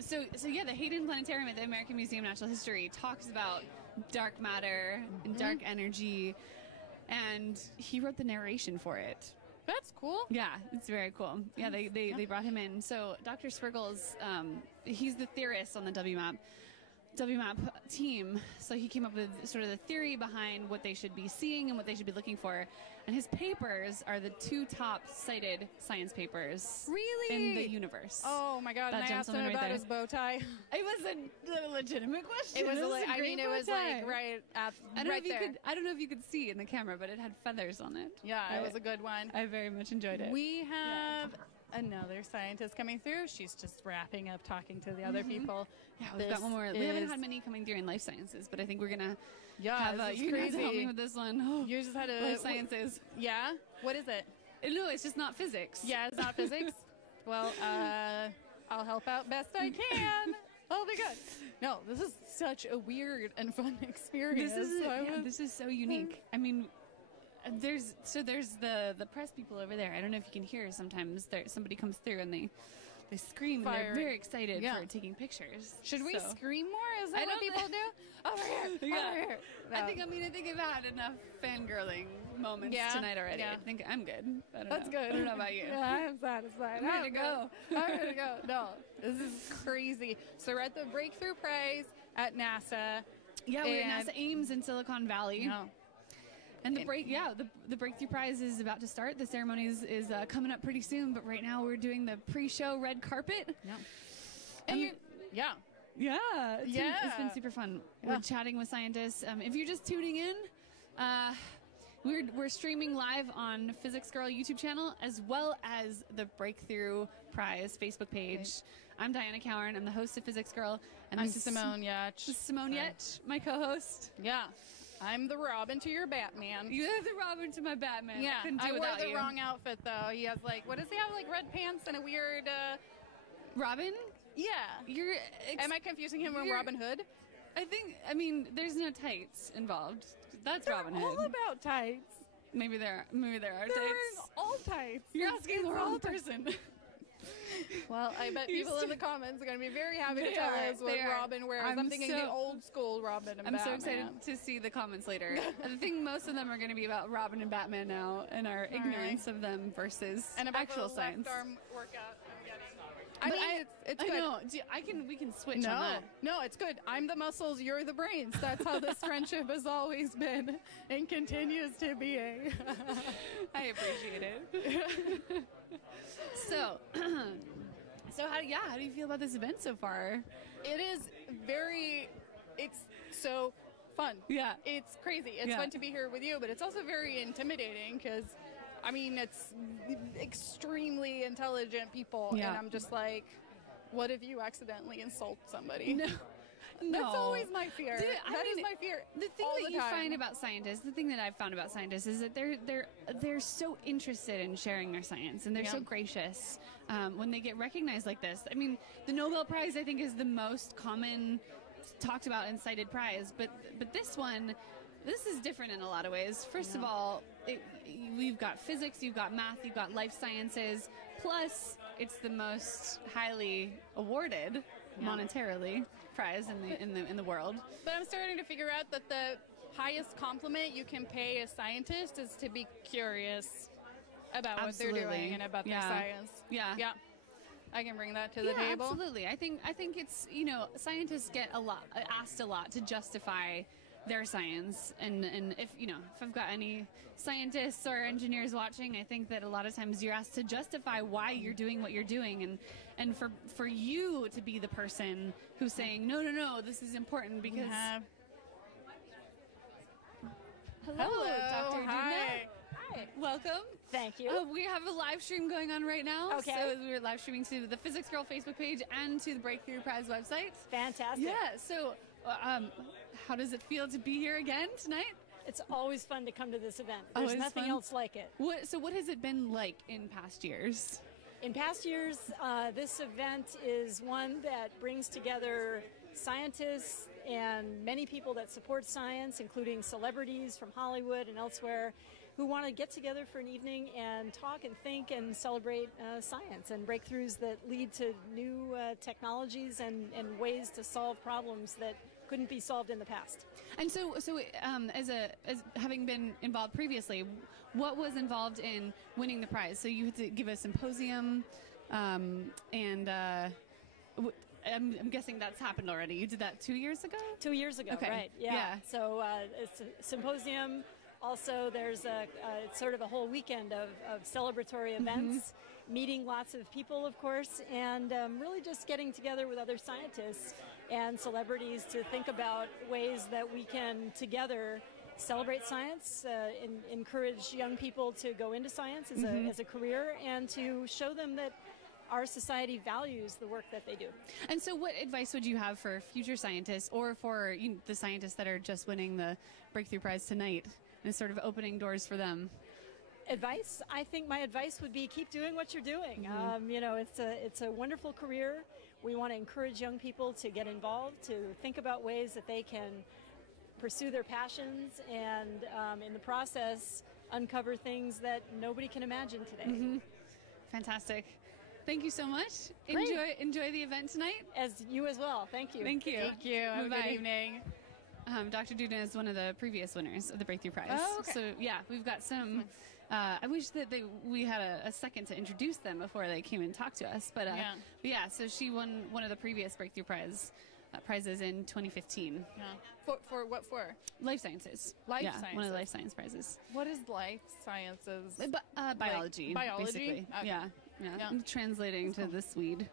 So the Hayden Planetarium at the American Museum of Natural History talks about dark matter and dark energy, and he wrote the narration for it. That's cool. Yeah, it's very cool. Yeah, they brought him in. So Dr. Spriggle's, he's the theorist on the WMAP team. So he came up with sort of the theory behind what they should be seeing and what they should be looking for. And his papers are the 2 top cited science papers in the universe. Oh my God! That and I asked him gentleman about right his bow tie. It was a legitimate question. It was. It was Like right there. I don't know if you could see in the camera, but it had feathers on it. Yeah, it was a good one. I very much enjoyed it. We have another scientist coming through. She's just wrapping up talking to the other people. Yeah, we've got one more. We haven't had many coming through in life sciences, but I think we're gonna have you have to help me with this one. Oh, you just had a life sciences. Yeah. What is it? No, it's just not physics. Yeah, it's not physics. Well, I'll help out best I can. Oh my God. No, this is such a weird and fun experience. This is so unique. I mean, there's the press people over there. I don't know if you can hear sometimes somebody comes through and they They scream and Fire. they're very excited Yeah. for taking pictures. Should we So- scream more? Is I that what don't people thi- do? Over here. Yeah. Over here. I No. think I've had enough fangirling moments Yeah, tonight already. yeah. I think I'm good. I don't That's know. good. I don't know about you. Yeah, I'm satisfied. I'm ready to go. I'm ready to go. No, this is crazy. So we're at the Breakthrough Prize at NASA. Yeah, we're at And- NASA Ames in Silicon Valley. No. And the Breakthrough Prize is about to start. The ceremony is coming up pretty soon, but right now we're doing the pre-show red carpet. Yeah. And Yeah. yeah, it's been Yeah. super fun. Yeah. We're chatting with scientists. If you're just tuning in, we're streaming live on Physics Girl YouTube channel as well as the Breakthrough Prize Facebook page. Right. I'm Dianna Cowern. I'm the host of Physics Girl, and I'm this is Simone Giertz. This is Simone Sorry. Giertz, my co-host. Yeah. I'm the Robin to your Batman. You're the Robin to my Batman. Yeah, I couldn't do I wore without the you. wrong outfit though. He has like, what does he have? Like red pants and a weird. Robin? Yeah. You're. Am I confusing him with you're- Robin Hood? I mean, there's no tights involved. That's They're Robin all Hood. about tights. Maybe there are They're tights. wearing all tights. You're asking the It's wrong all tights. person. Well, I bet You're people in so- the comments are going to be very happy to They tell are, us what they are. Robin wears. I'm I'm thinking so- the old school Robin and I'm so Batman. excited to see the comments later. I think most of them are going to be about Robin and Batman now and our ignorance of them versus And about actual the science. left arm workout I'm getting. But I mean, it's I good. know. We can switch No, on that. no, it's good. I'm the muscles, you're the brains. That's how this friendship has always been and continues to be. I appreciate it. So, how do you feel about this event so far? It is it's so fun. Yeah. It's crazy. It's Yeah. fun to be here with you, but it's also very intimidating because, I mean, it's extremely intelligent people. Yeah. And I'm just like, what if you accidentally insult somebody? No. That's always my fear. Dude, That is my fear. The thing all that the you time. find about scientists, the thing that I've found about scientists is that they're so interested in sharing their science, and they're so gracious when they get recognized like this. I mean, the Nobel Prize I think is the most common talked about and cited prize, but this is different in a lot of ways. First of all, we've got physics, you've got math, you've got life sciences, plus it's the most highly awarded monetarily prize in the world. But I'm starting to figure out that the highest compliment you can pay a scientist is to be curious about what they're doing and about their science. Yeah. Yeah. I can bring that to the table. Absolutely. I think it's, scientists get asked a lot to justify their science, and if I've got any scientists or engineers watching, I think that a lot of times you're asked to justify why you're doing what you're doing, and for you to be the person who's saying no, this is important because Hello, Dr. Hi. Hi. welcome. Thank you. We have a live stream going on right now. Okay. So we're live streaming to the Physics Girl Facebook page and to the Breakthrough Prize website. Fantastic. Yeah. So, how does it feel to be here again tonight? It's always fun to come to this event. There's Always nothing fun? else like it. What has it been like in past years? In past years, this event is one that brings together scientists and many people that support science, including celebrities from Hollywood and elsewhere, who want to get together for an evening and talk and think and celebrate science and breakthroughs that lead to new technologies and ways to solve problems that couldn't be solved in the past. And so as having been involved previously, what was involved in winning the prize? So you had to give a symposium, and I'm guessing that's happened already. You did that 2 years ago? 2 years ago, Okay. right? Yeah. So it's a symposium. Also, there's it's sort of a whole weekend of celebratory events, meeting lots of people, of course, and really just getting together with other scientists and celebrities to think about ways that we can together celebrate science, encourage young people to go into science as a career, and to show them that our society values the work that they do. And so what advice would you have for future scientists or for the scientists that are just winning the Breakthrough Prize tonight and sort of opening doors for them? Advice? I think my advice would be keep doing what you're doing. It's a wonderful career. We want to encourage young people to get involved, to think about ways that they can pursue their passions and in the process uncover things that nobody can imagine today. Fantastic. Thank you so much. Great. Enjoy the event tonight. As you as well. Thank you. Thank you. Thank you. Have a good evening. Dr. Dudin is one of the previous winners of the Breakthrough Prize. Oh, okay. So yeah, we've got some. I wish that we had a second to introduce them before they came and talked to us. But yeah, so she won one of the previous Breakthrough prizes in 2015. Yeah. For what for? Life sciences. Life sciences. One of the life science prizes. What is life sciences? Biology. Like biology? Basically. Okay. Yeah. I'm translating to the Swede.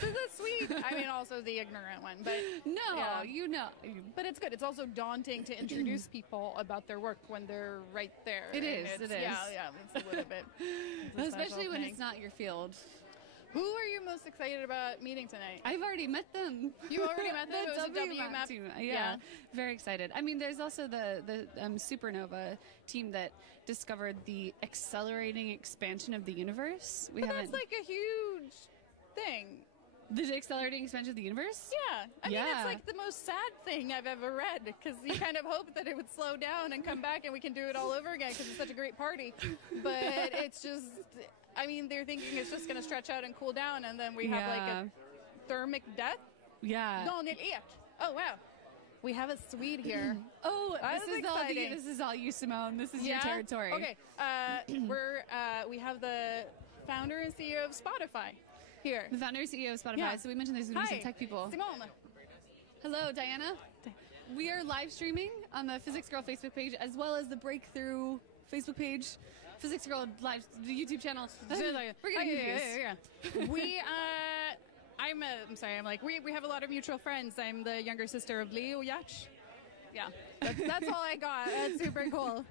To the Swede. I mean, also the ignorant one, but no, you know. But it's good. It's also daunting to introduce people about their work when they're right there. It is. Yeah, it's a little bit. Especially when it's not your field. Who are you most excited about meeting tonight? I've already met them. You already met them? The It was a WMAP team. Yeah, very excited. I mean, there's also the Supernova team that discovered the accelerating expansion of the universe. That's like a huge thing. The accelerating expansion of the universe? Yeah. I mean, it's like the most sad thing I've ever read, because you kind of hope that it would slow down and come back and we can do it all over again because it's such a great party. But it's just, I mean, they're thinking it's just going to stretch out and cool down, and then we have like a thermic death. Yeah. Daniel Ek. Oh, wow. We have a Swede here. This is all you, Simone. This is your territory. Okay. We have the founder and CEO of Spotify here. The founder and CEO of Spotify. So we mentioned there's going to be some tech people. Simone. Hello, Diana. We are live streaming on the Physics Girl Facebook page, as well as the Breakthrough Facebook page, Physics Girl live YouTube channel. We're getting confused. We have a lot of mutual friends. I'm the younger sister of Leo Yach. Yeah, that's all I got. That's super cool.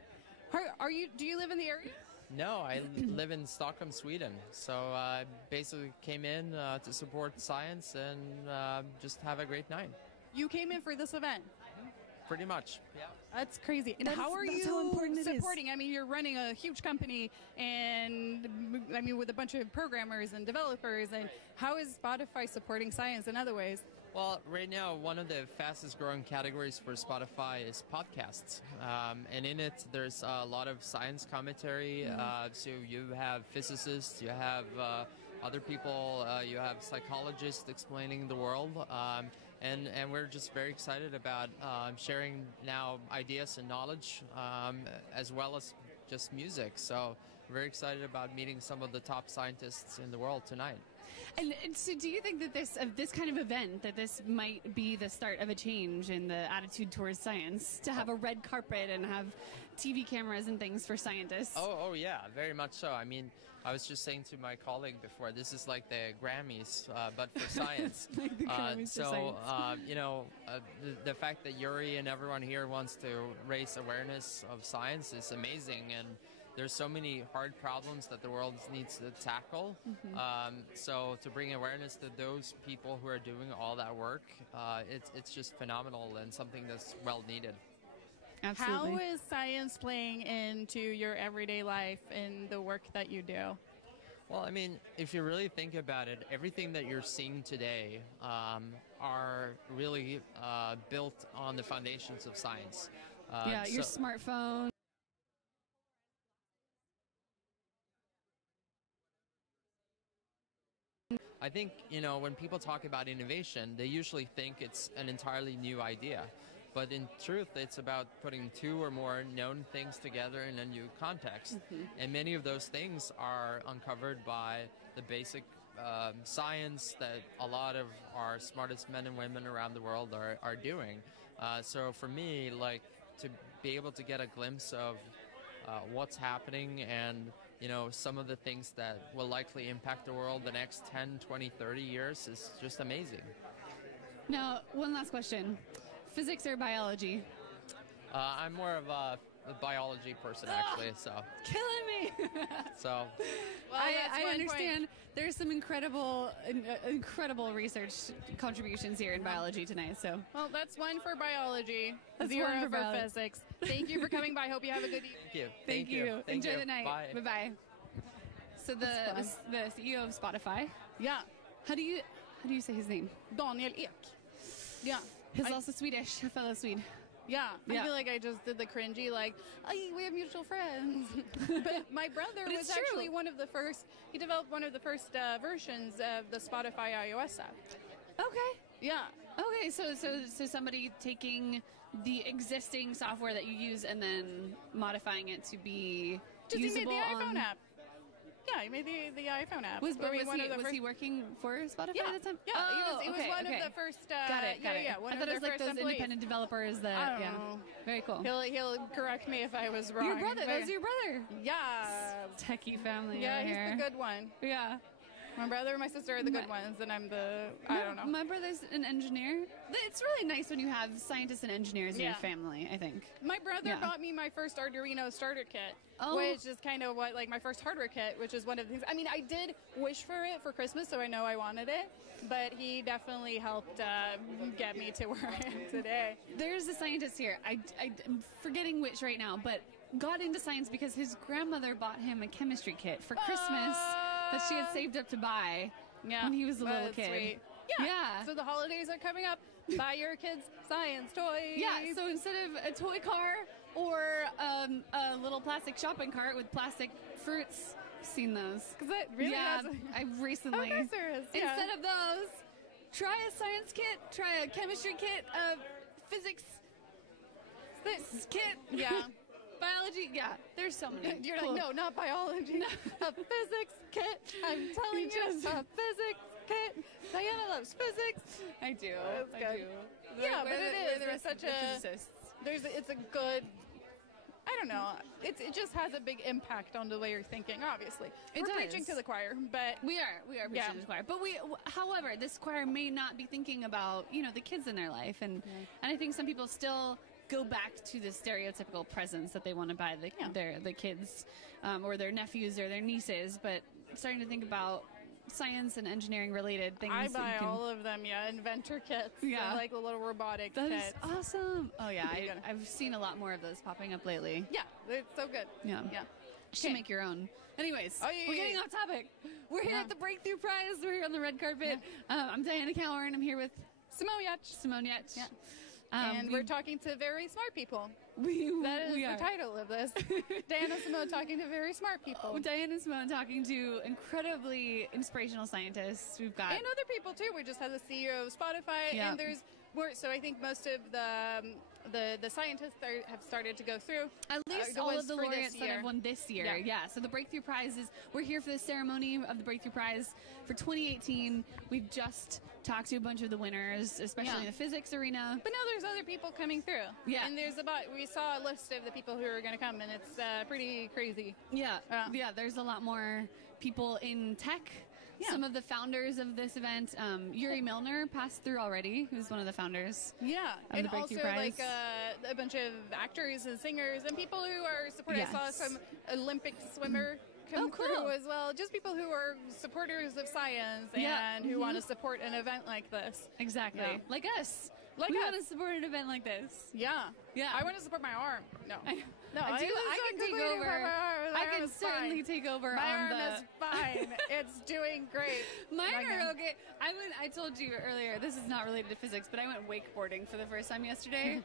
Do you live in the area? No, I live in Stockholm, Sweden. So I basically came in to support science and just have a great night. You came in for this event? Pretty much, yeah. That's crazy. And how are you supporting? I mean, you're running a huge company, and I mean, with a bunch of programmers and developers. And how is Spotify supporting science in other ways? Well, right now, one of the fastest growing categories for Spotify is podcasts. And in it, there's a lot of science commentary. So you have physicists, you have other people, you have psychologists explaining the world. And we're just very excited about sharing now ideas and knowledge, as well as just music. So we're very excited about meeting some of the top scientists in the world tonight. And so do you think that this kind of event, that this might be the start of a change in the attitude towards science, to have a red carpet and have TV cameras and things for scientists? Oh yeah, very much so. I mean, I was just saying to my colleague before, this is like the Grammys, but for science. Like the Grammys for science. The fact that Yuri and everyone here wants to raise awareness of science is amazing, and there's so many hard problems that the world needs to tackle. So to bring awareness to those people who are doing all that work, it's just phenomenal and something that's well needed. Absolutely. How is science playing into your everyday life and the work that you do? Well, I mean, if you really think about it, everything that you're seeing today are really built on the foundations of science. Your smartphone. I think, when people talk about innovation, they usually think it's an entirely new idea. But in truth, it's about putting two or more known things together in a new context. And many of those things are uncovered by the basic science that a lot of our smartest men and women around the world are doing. So for me, like, to be able to get a glimpse of what's happening and some of the things that will likely impact the world the next 10, 20, 30 years is just amazing. Now, one last question. Physics or biology? I'm more of a biology person, actually. So killing me. So well, I understand there's some incredible research contributions here in biology tonight. So well, that's one for biology. That's 0 one for physics. Thank you for coming by. Hope you have a good evening. Thank you. Enjoy the night. Bye. Bye. So the CEO of Spotify. Yeah. How do you say his name? Daniel Ek. Yeah. He's also Swedish, a fellow Swede. Yeah, I feel like I just did the cringy, like, we have mutual friends. But my brother was actually one of the first, he developed one of the first versions of the Spotify iOS app. Okay. Yeah. Okay, so somebody taking the existing software that you use and then modifying it to be just usable he made the iPhone on... app. Yeah, he made the iPhone app. Was he working for Spotify at the time? Yeah, he was one of the first. Got it. Yeah, one I of thought it was like first those employees. independent developers that. I don't know. Very cool. He'll correct me if I was wrong. Your brother. That was your brother. Yeah. Techie family. Yeah, over he's here. the good one. Yeah. My brother and my sister are the good ones, and I'm the, I don't know. My brother's an engineer. It's really nice when you have scientists and engineers in your family, I think. My brother bought me my first Arduino starter kit, which is kind of what, like, my first hardware kit, which is one of the things. I mean, I did wish for it for Christmas, so I know I wanted it, but he definitely helped get me to where I am today. There's a scientist here. I'm forgetting which right now, but got into science because his grandmother bought him a chemistry kit for Christmas that she had saved up to buy when he was a little kid. Sweet. Yeah. So the holidays are coming up. Buy your kids science toys. Yeah, so instead of a toy car or a little plastic shopping cart with plastic fruits, I've seen those. Because it really has I've recently. Oh, nice there is. Instead of those, try a science kit, try a chemistry kit, a physics kit. Yeah. Biology, there's so many. You're like, no, not biology. A physics kit. I'm telling you, a physics kit. Diana loves physics. I do. I do. Yeah, but it is such a. It's a good. I don't know. It just has a big impact on the way you're thinking. Obviously, we're preaching to the choir, but we are preaching to the choir. But however, this choir may not be thinking about the kids in their life, and I think some people still go back to the stereotypical presents that they want to buy the kids or their nephews or their nieces, but starting to think about science and engineering related things. I buy all of them, inventor kits, and like the little robotics kits. That is awesome. Oh yeah, I've seen a lot more of those popping up lately. Yeah, it's so good. Yeah. You should make your own. Anyways, we're getting off topic. We're here at the Breakthrough Prize. We're here on the red carpet. I'm Dianna Cowern. I'm here with Simone Giertz. Yeah. And we're talking to very smart people. That is the title of this. Dianna and Simone talking to very smart people. Dianna and Simone talking to incredibly inspirational scientists. We've got... And other people, too. We just had the CEO of Spotify. And there's more. So I think most of the scientists have started to go through. At least all of the laureates that have won this year. Yeah. So the Breakthrough Prize we're here for the ceremony of the Breakthrough Prize for 2018. We've just talked to a bunch of the winners, especially in the physics arena. But now there's other people coming through. Yeah. And we saw a list of the people who are going to come, and it's pretty crazy. Yeah. There's a lot more people in tech. Yeah. Some of the founders of this event, Yuri Milner passed through already, who's one of the founders. Yeah, of the Breakthrough Prize. Like a bunch of actors and singers and people who are supporting. I saw some Olympic swimmer come through as well. Just people who are supporters of science and who want to support an event like this. Exactly. Yeah. Like us. We want to support an event like this. Yeah. I want to support my arm. No. No, I can take over. I can certainly take over. My arm is fine. It's doing great. Mine are okay. I told you earlier, this is not related to physics, but I went wakeboarding for the first time yesterday.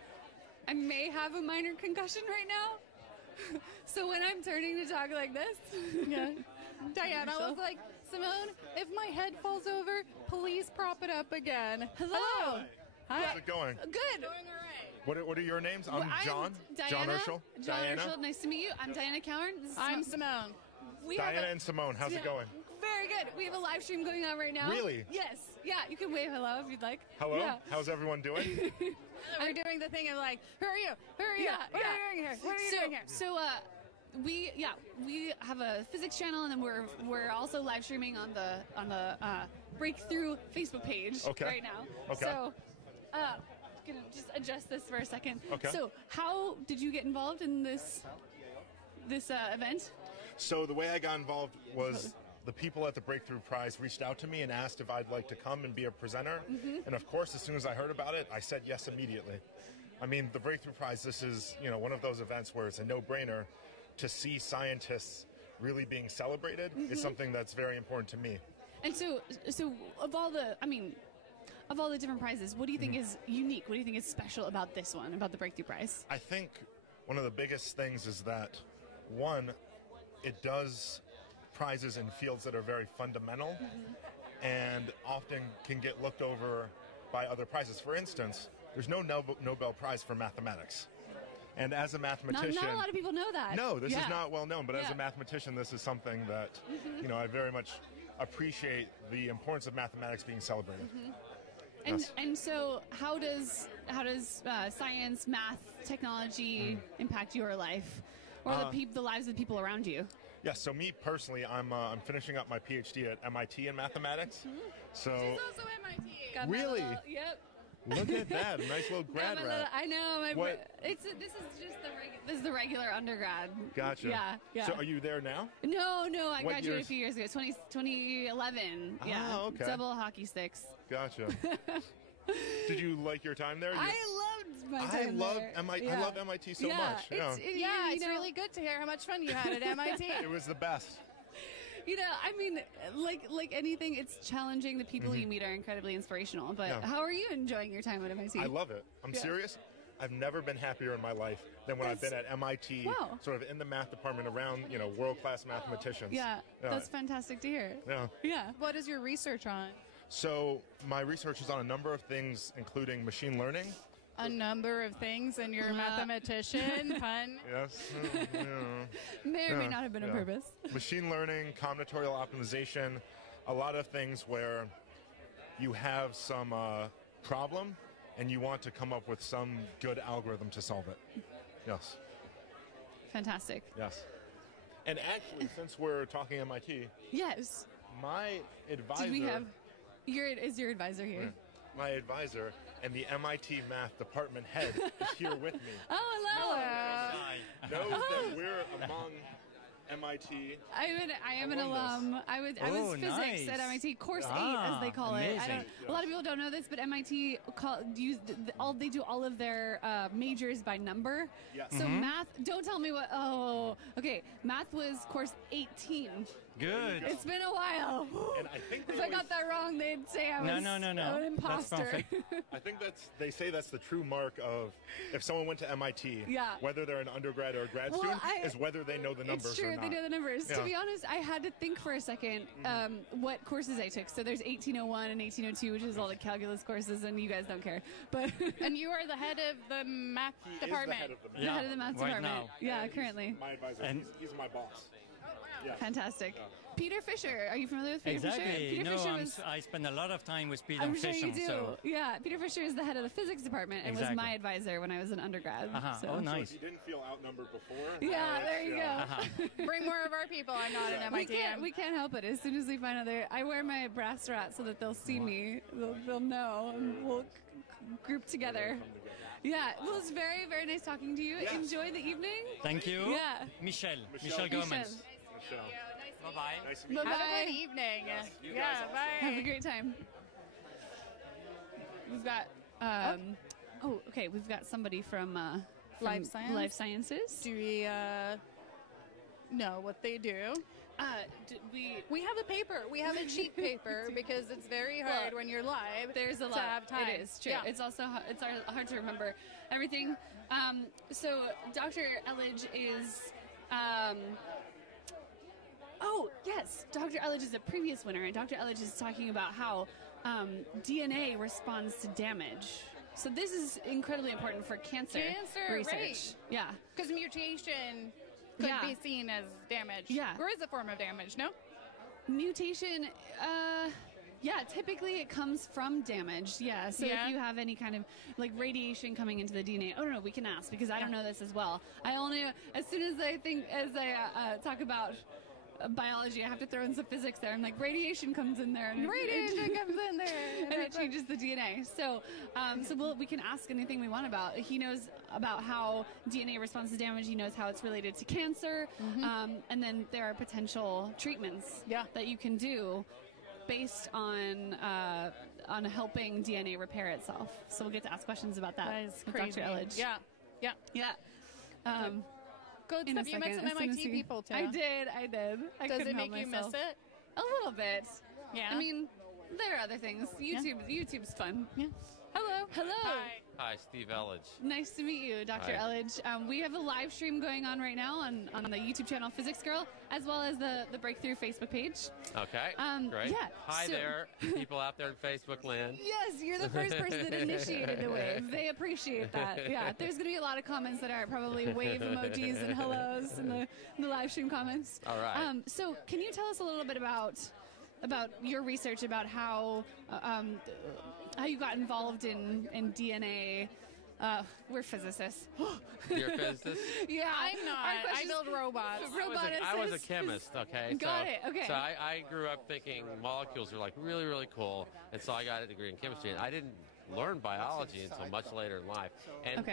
I may have a minor concussion right now. So when I'm turning to talk like this, Diana was like, Simone, if my head falls over, please prop it up again. Hello. Hi. How's it going? Good. Going all right. What are your names? I'm John. John Urschel. Diana. Nice to meet you. I'm Dianna Cowern. I'm Simone. Diana and Simone. How's it going? Very good. We have a live stream going on right now. Really? Yes. Yeah, you can wave hello if you'd like. Hello? Yeah. How's everyone doing? We're doing the thing of like, who are you? What are you doing here? What are you doing here? So, we have a physics channel, and then we're also live streaming on the Breakthrough Facebook page right now. Okay. So, gonna just adjust this for a second. Okay. So, how did you get involved in this event? So the way I got involved was the people at the Breakthrough Prize reached out to me and asked if I'd like to come and be a presenter. And of course, as soon as I heard about it, I said yes immediately. I mean, the Breakthrough Prize, this is, one of those events where it's a no-brainer. To see scientists really being celebrated is something that's very important to me. And so of all the, of all the different prizes, what do you think is unique? What do you think is special about this one, about the Breakthrough Prize? I think one of the biggest things is that, one, it does prizes in fields that are very fundamental and often can get looked over by other prizes. For instance, there's no Nobel Prize for mathematics. And as a mathematician... Not a lot of people know that. No, this is not well known, but as a mathematician, this is something that, you know, I very much appreciate the importance of mathematics being celebrated. And so how does science, math, technology impact your life or the lives of the people around you? Yes, so me personally, I'm finishing up my PhD at MIT in mathematics. So She's also MIT. Really? Yep. Look at that, a nice little grad rat. I know. This is the regular undergrad. Gotcha. Yeah. So are you there now? No, I What graduated years? a few years ago, 2011. Yeah. Oh, okay. Double hockey sticks. Gotcha. Did you like your time there? I loved my time there. I love MIT so much. It's really good to hear how much fun you had at MIT. It was the best. You know, I mean, like anything, it's challenging. The people you meet are incredibly inspirational. But how are you enjoying your time at MIT? I love it. I'm serious. I've never been happier in my life than when I've been at MIT, sort of in the math department around, you know, world-class mathematicians. Yeah, that's fantastic to hear. Yeah. What is your research on? So my research is on a number of things, including machine learning. A number of things, and you're a mathematician. Fun. Yes. May or may not have been on purpose. Machine learning, combinatorial optimization, a lot of things where you have some problem and you want to come up with some good algorithm to solve it. Yes. Fantastic. Yes. And actually, since we're talking MIT, yes, my advisor. Did we have is your advisor here? My advisor and the MIT math department head is here with me. Oh, hello. Knows that we're among MIT. I am an alum. I was physics at MIT, course 8 as they call it. A lot of people don't know this, but MIT they do all of their majors by number. Yes. So math. Don't tell me what. Oh, okay. Math was course 18. Good. It's been a while. And I think if I got that wrong, they'd say I was an imposter. That's perfect. I think they say that's the true mark of if someone went to MIT, whether they're an undergrad or a grad student, is whether they know the numbers It's true, or not. they know the numbers. To be honest, I had to think for a second what courses I took. So there's 1801 and 1802, which is all the calculus courses, and you guys don't care. But and you are the head of the math department. The head of the math department. Now. Yeah, currently. My advisor, and he's my boss. Yeah. Fantastic. Peter Fisher, are you familiar with Peter Fisher? Peter Fisher I spend a lot of time with Peter I'm Fisher. sure you do. So. Yeah, Peter Fisher is the head of the physics department and was my advisor when I was an undergrad. So. Oh, nice. So if you didn't feel outnumbered before. Yeah, there you go. Bring more of our people. I'm not an MIT. We can't help it. As soon as we find out I wear my brass rat so that they'll see me. They'll know. And we'll group together. Yeah, well, it's very, very nice talking to you. Yes. Enjoy the evening. Thank you. Yeah. Michelle Gomez. Bye-bye. Nice to meet you. Have a good evening. Bye. Have a great time. We've got, we've got somebody from Life Sciences. Do we know what they do? We have a paper. We have a cheat paper because it's very hard when you're live. There's a lot. To have time. It is true. Yeah. It's also hard to remember everything. So Dr. Elledge is. Oh yes, Dr. Elledge is a previous winner, and Dr. Elledge is talking about how DNA responds to damage. So this is incredibly important for cancer research. Right. Yeah, because mutation could be seen as damage. Yeah, or is a form of damage. No, mutation. Typically it comes from damage. Yeah, so if you have any kind of like radiation coming into the DNA, oh no, we can ask because I don't know this as well. I only as soon as I talk about biology, I have to throw in some physics there. I'm like, radiation comes in there. And radiation comes in there. And it changes the DNA. So we can ask anything we want about. He knows about how DNA responds to damage. He knows how it's related to cancer. And then there are potential treatments that you can do based on helping DNA repair itself. So we'll get to ask questions about that. That is with crazy. Dr. Elledge. Yeah. Good stuff. You met some MIT people too. I did. Does it make you miss it? A little bit. Yeah. I mean, There are other things. YouTube's fun. Yeah. Hello. Hi, Steve Elledge. Nice to meet you, Dr. Hi. Elledge. We have a live stream going on right now on the YouTube channel Physics Girl, as well as the Breakthrough Facebook page. Okay, great. Yeah. Hi there, people out there in Facebook land. Yes, you're the first person that initiated the wave. They appreciate that. Yeah, there's going to be a lot of comments that are probably wave emojis and hellos in the live stream comments. All right. So can you tell us a little bit about your research about how you got involved in DNA? We're physicists. You're a physicist? Yeah. I'm not. I build robots. I was a chemist, okay? Got it, okay. So I grew up thinking molecules are like really, really cool, and so I got a degree in chemistry, and I didn't learn biology until much later in life. And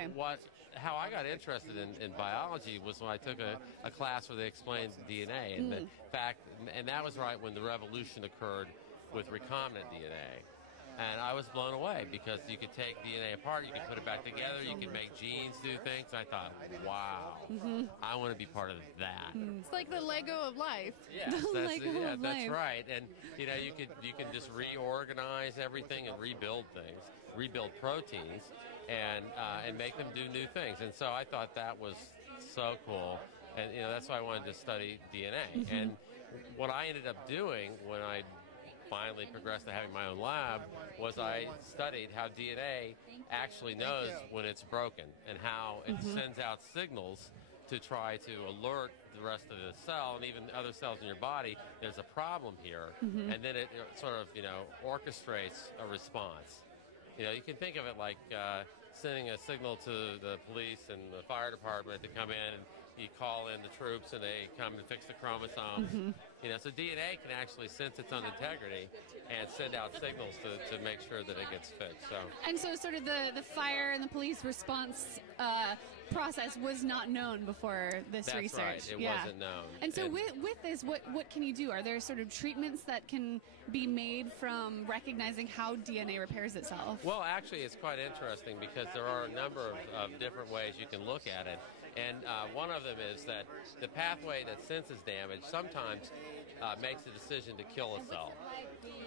how I got interested in biology was when I took a class where they explained DNA, and the fact, and that was right when the revolution occurred with recombinant DNA. And I was blown away because you could take DNA apart, you could put it back together, you could make genes do things. I thought, wow, I want to be part of that. It's like the Lego of life. Yes, that's right. And you can just reorganize everything and rebuild things, rebuild proteins, and make them do new things. And so I thought that was so cool. And that's why I wanted to study DNA. And what I ended up doing when I finally progressed to having my own lab was I studied how DNA actually knows when it's broken and how it sends out signals to try to alert the rest of the cell and even other cells in your body there's a problem here, and then it sort of orchestrates a response. You can think of it like sending a signal to the police and the fire department to come in, and you call in the troops and they come and fix the chromosomes. So DNA can actually sense its own integrity and send out signals to make sure that it gets fixed. And so sort of the fire and the police response process was not known before this research. That's right. It wasn't known. And so with this, what can you do? Are there sort of treatments that can be made from recognizing how DNA repairs itself? Well, actually, it's quite interesting because there are a number of different ways you can look at it. And one of them is that the pathway that senses damage sometimes makes a decision to kill a cell.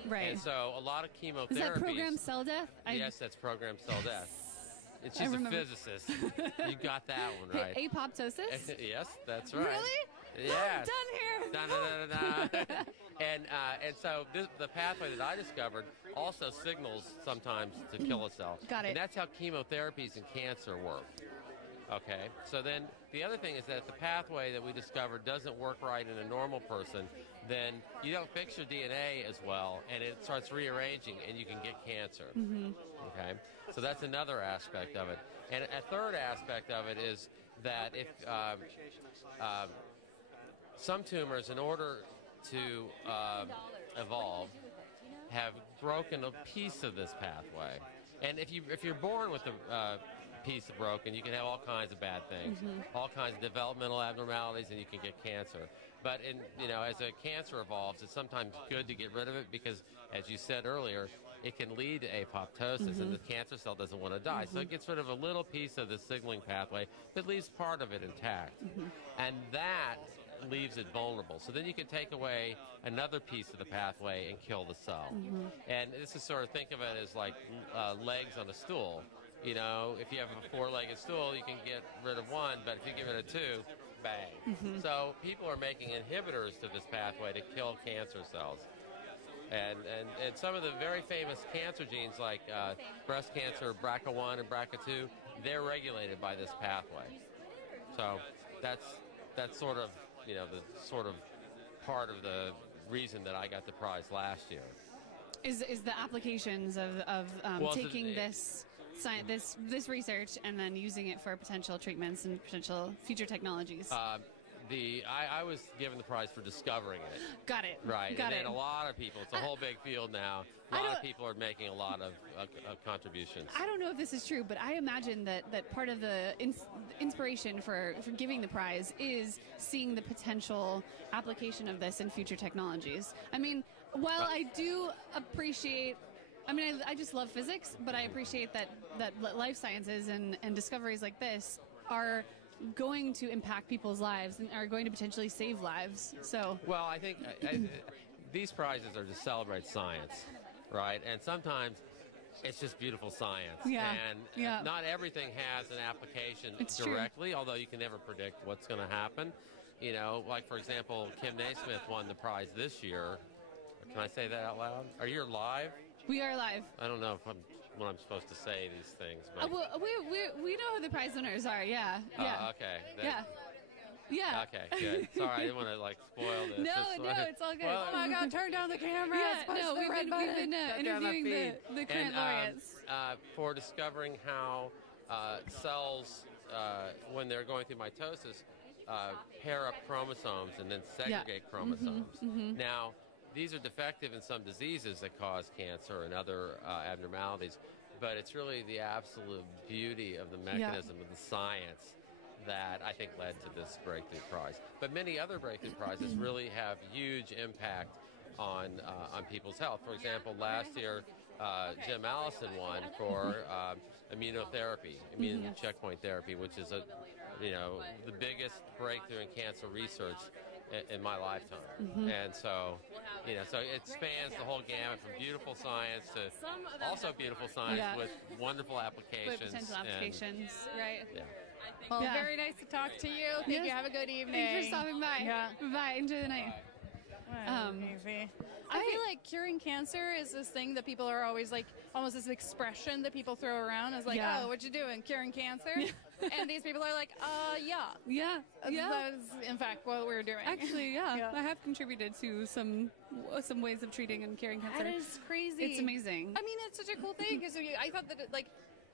Right. And so a lot of chemotherapies... Is that programmed cell death? Yes, that's programmed cell death. She's a physicist. You got that one right. Apoptosis? Yes, that's right. Really? Yes. Done here. And so the pathway that I discovered also signals sometimes to kill a cell. Got it. And that's how chemotherapies in cancer work. Okay, so then the other thing is that if the pathway that we discovered doesn't work right in a normal person, then you don't fix your DNA as well, and it starts rearranging, and you can get cancer. Okay, so that's another aspect of it. And a third aspect of it is that if some tumors, in order to evolve, have broken a piece of this pathway. And if you're born with a piece broken, you can have all kinds of bad things, all kinds of developmental abnormalities, and you can get cancer. But as a cancer evolves, it's sometimes good to get rid of it because, as you said earlier, it can lead to apoptosis, and the cancer cell doesn't want to die. So it gets rid of a little piece of the signaling pathway, but leaves part of it intact. And that leaves it vulnerable. So then you can take away another piece of the pathway and kill the cell. And this is sort of, think of it as like legs on a stool. If you have a four-legged stool, you can get rid of one, but if you give it a two, bang. So people are making inhibitors to this pathway to kill cancer cells. And some of the very famous cancer genes like breast cancer, BRCA1 and BRCA2, they're regulated by this pathway. So that's sort of, the sort of part of the reason that I got the prize last year. Is the applications of taking this research and then using it for potential treatments and potential future technologies? I was given the prize for discovering it. Got it. Right. Got and it. a lot of people, it's a whole big field now. A lot of people are making a lot of contributions. I don't know if this is true, but I imagine that part of the inspiration for giving the prize is seeing the potential application of this in future technologies. I mean, while I do appreciate... I just love physics, but I appreciate that life sciences and discoveries like this are going to impact people's lives and are going to potentially save lives. So, well, I think these prizes are to celebrate science. right? And sometimes it's just beautiful science. Yeah. And not everything has an application directly, although you can never predict what's going to happen. You know, like, for example, Kim Naismith won the prize this year. Can I say that out loud? Are you live? We are live. I don't know if when I'm supposed to say these things. But Well, we know who the prize winners are. Yeah. Okay. Yeah. Okay, good. Sorry, I didn't want to spoil this. No, it's all good. Oh my God, turn down the camera. Yeah, no, we've been interviewing the current laureates. For discovering how cells, when they're going through mitosis, pair up chromosomes and then segregate chromosomes. Now, these are defective in some diseases that cause cancer and other abnormalities, but it's really the absolute beauty of the mechanism of the science that I think led to this breakthrough prize. But many other breakthrough prizes really have huge impact on people's health. For example, last year, Jim Allison won for immunotherapy, immune checkpoint therapy, which is the biggest breakthrough in cancer research in my lifetime. And so, so it spans the whole gamut from beautiful science to also beautiful science with wonderful applications. With potential applications, right? Yeah. Well, very nice to talk to you. Thank you. Have a good evening. Thanks for stopping by. Yeah. Bye. Enjoy the night. I feel like curing cancer is this thing that people are always like, almost this expression that people throw around as like, oh, what you doing, curing cancer? And these people are like, yeah. That is, in fact, what we're doing. Actually, I have contributed to some ways of treating and curing cancer. That is crazy. It's amazing. I mean, it's such a cool thing because I thought that,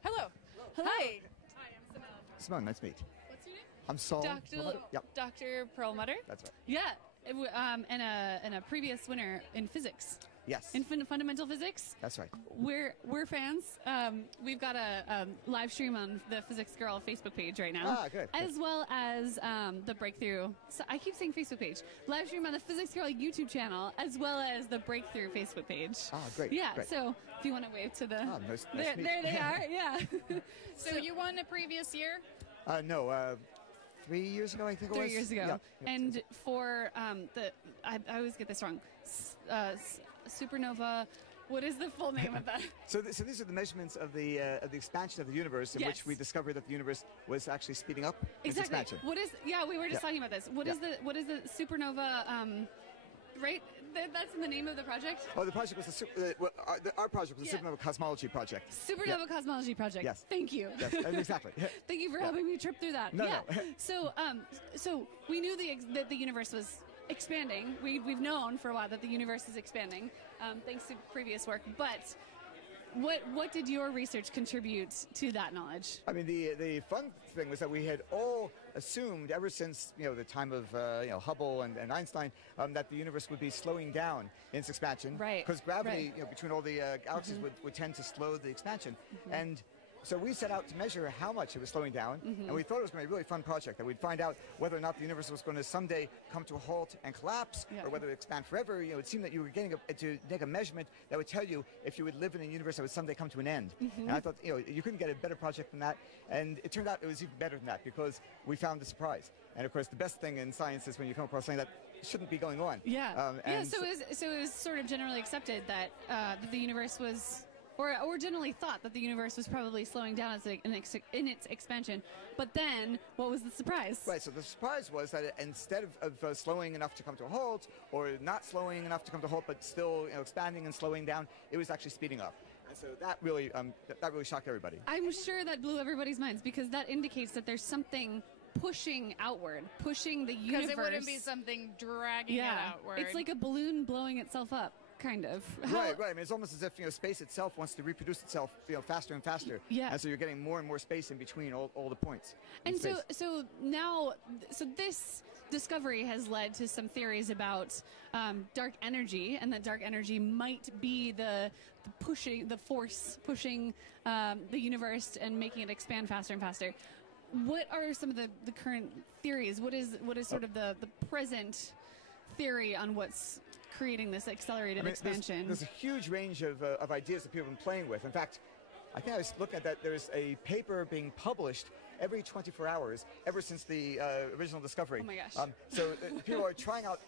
hello. Hi. Simone, nice to meet. What's your name? I'm Saul. Dr. Perlmutter. That's right. Yeah, and a previous winner in physics. Yes. In fundamental physics. That's right. We're fans. We've got a live stream on the Physics Girl Facebook page right now. Good. As well as the Breakthrough. So I keep saying Facebook page. Live stream on the Physics Girl YouTube channel, as well as the Breakthrough Facebook page. Great. Yeah. Great. So if you want to wave to the. Nice there they are. Yeah. So you won the previous year? No. 3 years ago, I think it was. 3 years ago. Yeah. And for I always get this wrong. Supernova. What is the full name of that? So these are the measurements of the expansion of the universe, in which we discovered that the universe was actually speeding up its expansion. What is? Yeah, we were just talking about this. What is the supernova? Right. That's in the name of the project. Oh, the project was our project was the Supernova Cosmology Project. Supernova Cosmology Project. Yes. Thank you. Yes, exactly. Thank you for helping me trip through that. No. So we knew that the universe was expanding. We've known for a while that the universe is expanding, thanks to previous work. But what did your research contribute to that knowledge? I mean, the fun thing was that we had all assumed ever since the time of Hubble and Einstein that the universe would be slowing down in its expansion, right? Because gravity between all the galaxies would tend to slow the expansion, and so we set out to measure how much it was slowing down, and we thought it was going to be a really fun project, that we'd find out whether or not the universe was going to someday come to a halt and collapse, or whether it would expand forever. It seemed that you were getting to make a measurement that would tell you if you would live in a universe that would someday come to an end. And I thought, you couldn't get a better project than that, and it turned out it was even better than that, because we found the surprise. And of course, the best thing in science is when you come across something that shouldn't be going on. So it was sort of generally accepted that the universe was, or generally thought that the universe was probably slowing down in its expansion. But then, what was the surprise? Right, so the surprise was that instead of slowing enough to come to a halt, or not slowing enough to come to a halt, but still expanding and slowing down, it was actually speeding up. And so that really shocked everybody. I'm sure that blew everybody's minds, because that indicates that there's something pushing outward, pushing the universe. Because it wouldn't be something dragging it outward. It's like a balloon blowing itself up. Kind of. Right. I mean, it's almost as if space itself wants to reproduce itself, faster and faster. Yeah. And so you're getting more and more space in between all the points. And so this discovery has led to some theories about dark energy, and that dark energy might be the force pushing the universe and making it expand faster and faster. What are some of the current theories? What is sort of the present theory on what's creating this accelerated expansion? There's a huge range of ideas that people have been playing with. In fact, I think I was looking at that. There's a paper being published every 24 hours ever since the original discovery. Oh my gosh. So people are trying out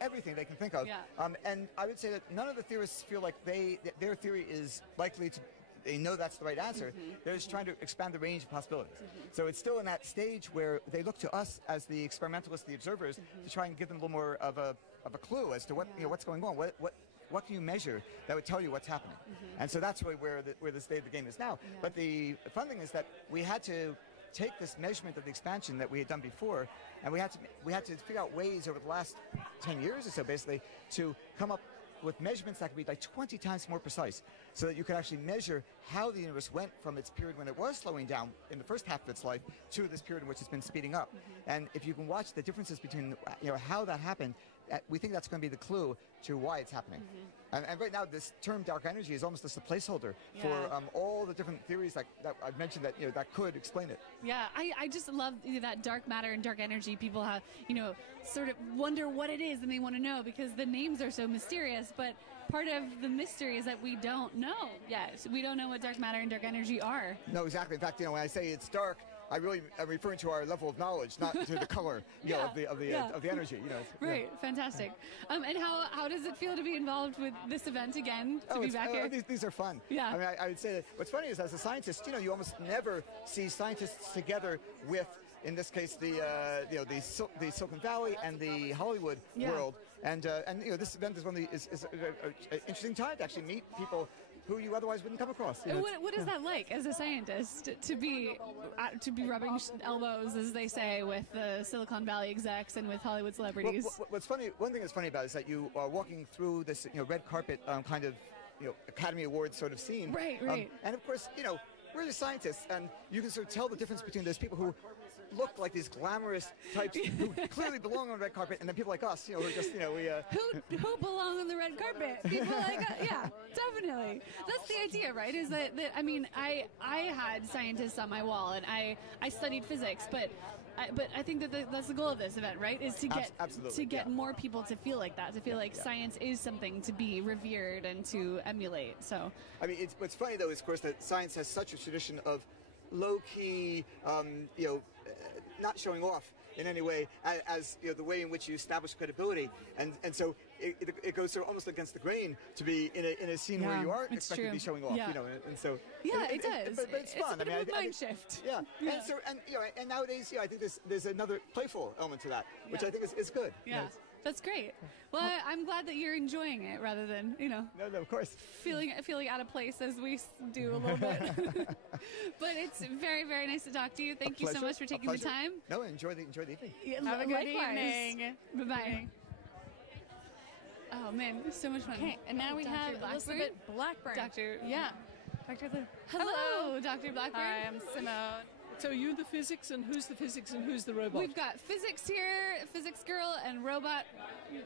everything they can think of. Yeah. And I would say that none of the theorists feel like their theory is likely to. They know that's the right answer. They're just trying to expand the range of possibilities. So it's still in that stage where they look to us as the experimentalists, the observers, to try and give them a little more of a clue as to what what's going on. What can you measure that would tell you what's happening? And so that's really where the state of the game is now. Yeah. But the fun thing is that we had to take this measurement of the expansion that we had done before, and we had to figure out ways over the last 10 years or so, basically, to come up with measurements that could be like 20 times more precise, so that you could actually measure how the universe went from its period when it was slowing down in the first half of its life to this period in which it's been speeding up. And if you can watch the differences between how that happened, we think that's going to be the clue to why it's happening. And right now, this term dark energy is almost just a placeholder for all the different theories that I've mentioned that could explain it. Yeah, I just love that dark matter and dark energy. People have, sort of wonder what it is, and they want to know because the names are so mysterious. But part of the mystery is that we don't know yet. We don't know what dark matter and dark energy are. No, exactly. In fact, when I say it's dark, I'm referring to our level of knowledge, not to the color of the energy. Right, fantastic. And how does it feel to be involved with this event again? To be back here? These are fun. Yeah. I mean, I would say that what's funny is, as a scientist, you almost never see scientists together with, in this case, the Silicon Valley and the Hollywood world. And this event is an interesting time to actually meet people who you otherwise wouldn't come across. What is that like as a scientist to be rubbing elbows, as they say, with the Silicon Valley execs and with Hollywood celebrities? Well, what's funny? One thing that's funny about it is that you are walking through this red carpet kind of Academy Awards sort of scene. Right. And of course, we're the scientists, and you can sort of tell the difference between those people who look like these glamorous types who clearly belong on the red carpet, and then people like us, who are just, who belong on the red carpet? People like us, yeah, definitely. That's the idea, right? Is that I mean, I had scientists on my wall, and I studied physics, but I think that that's the goal of this event, right? Is to get more people to feel like that, to feel like science is something to be revered and to emulate. So, I mean, what's funny though is, of course, that science has such a tradition of low-key, not showing off in any way as the way in which you establish credibility, and so it goes sort of almost against the grain to be in a scene where you are expected to be showing off, and so it does. But it's fun. A bit of a mind shift. Yeah. And nowadays, I think there's another playful element to that, which I think is good. Yeah. That's great. Well, I'm glad that you're enjoying it rather than, No, of course. Feeling out of place as we do a little bit. But it's very, very nice to talk to you. Thank you so much for taking the time. No, enjoy the evening. Have a good evening. Bye-bye. Oh, man, so much fun. Okay, and now we have Elizabeth Blackburn. Dr. Hello, Dr. Blackburn. Hi, I'm Simone. So you the physics, and who's the physics, and who's the robot? We've got physics here, physics girl, and robot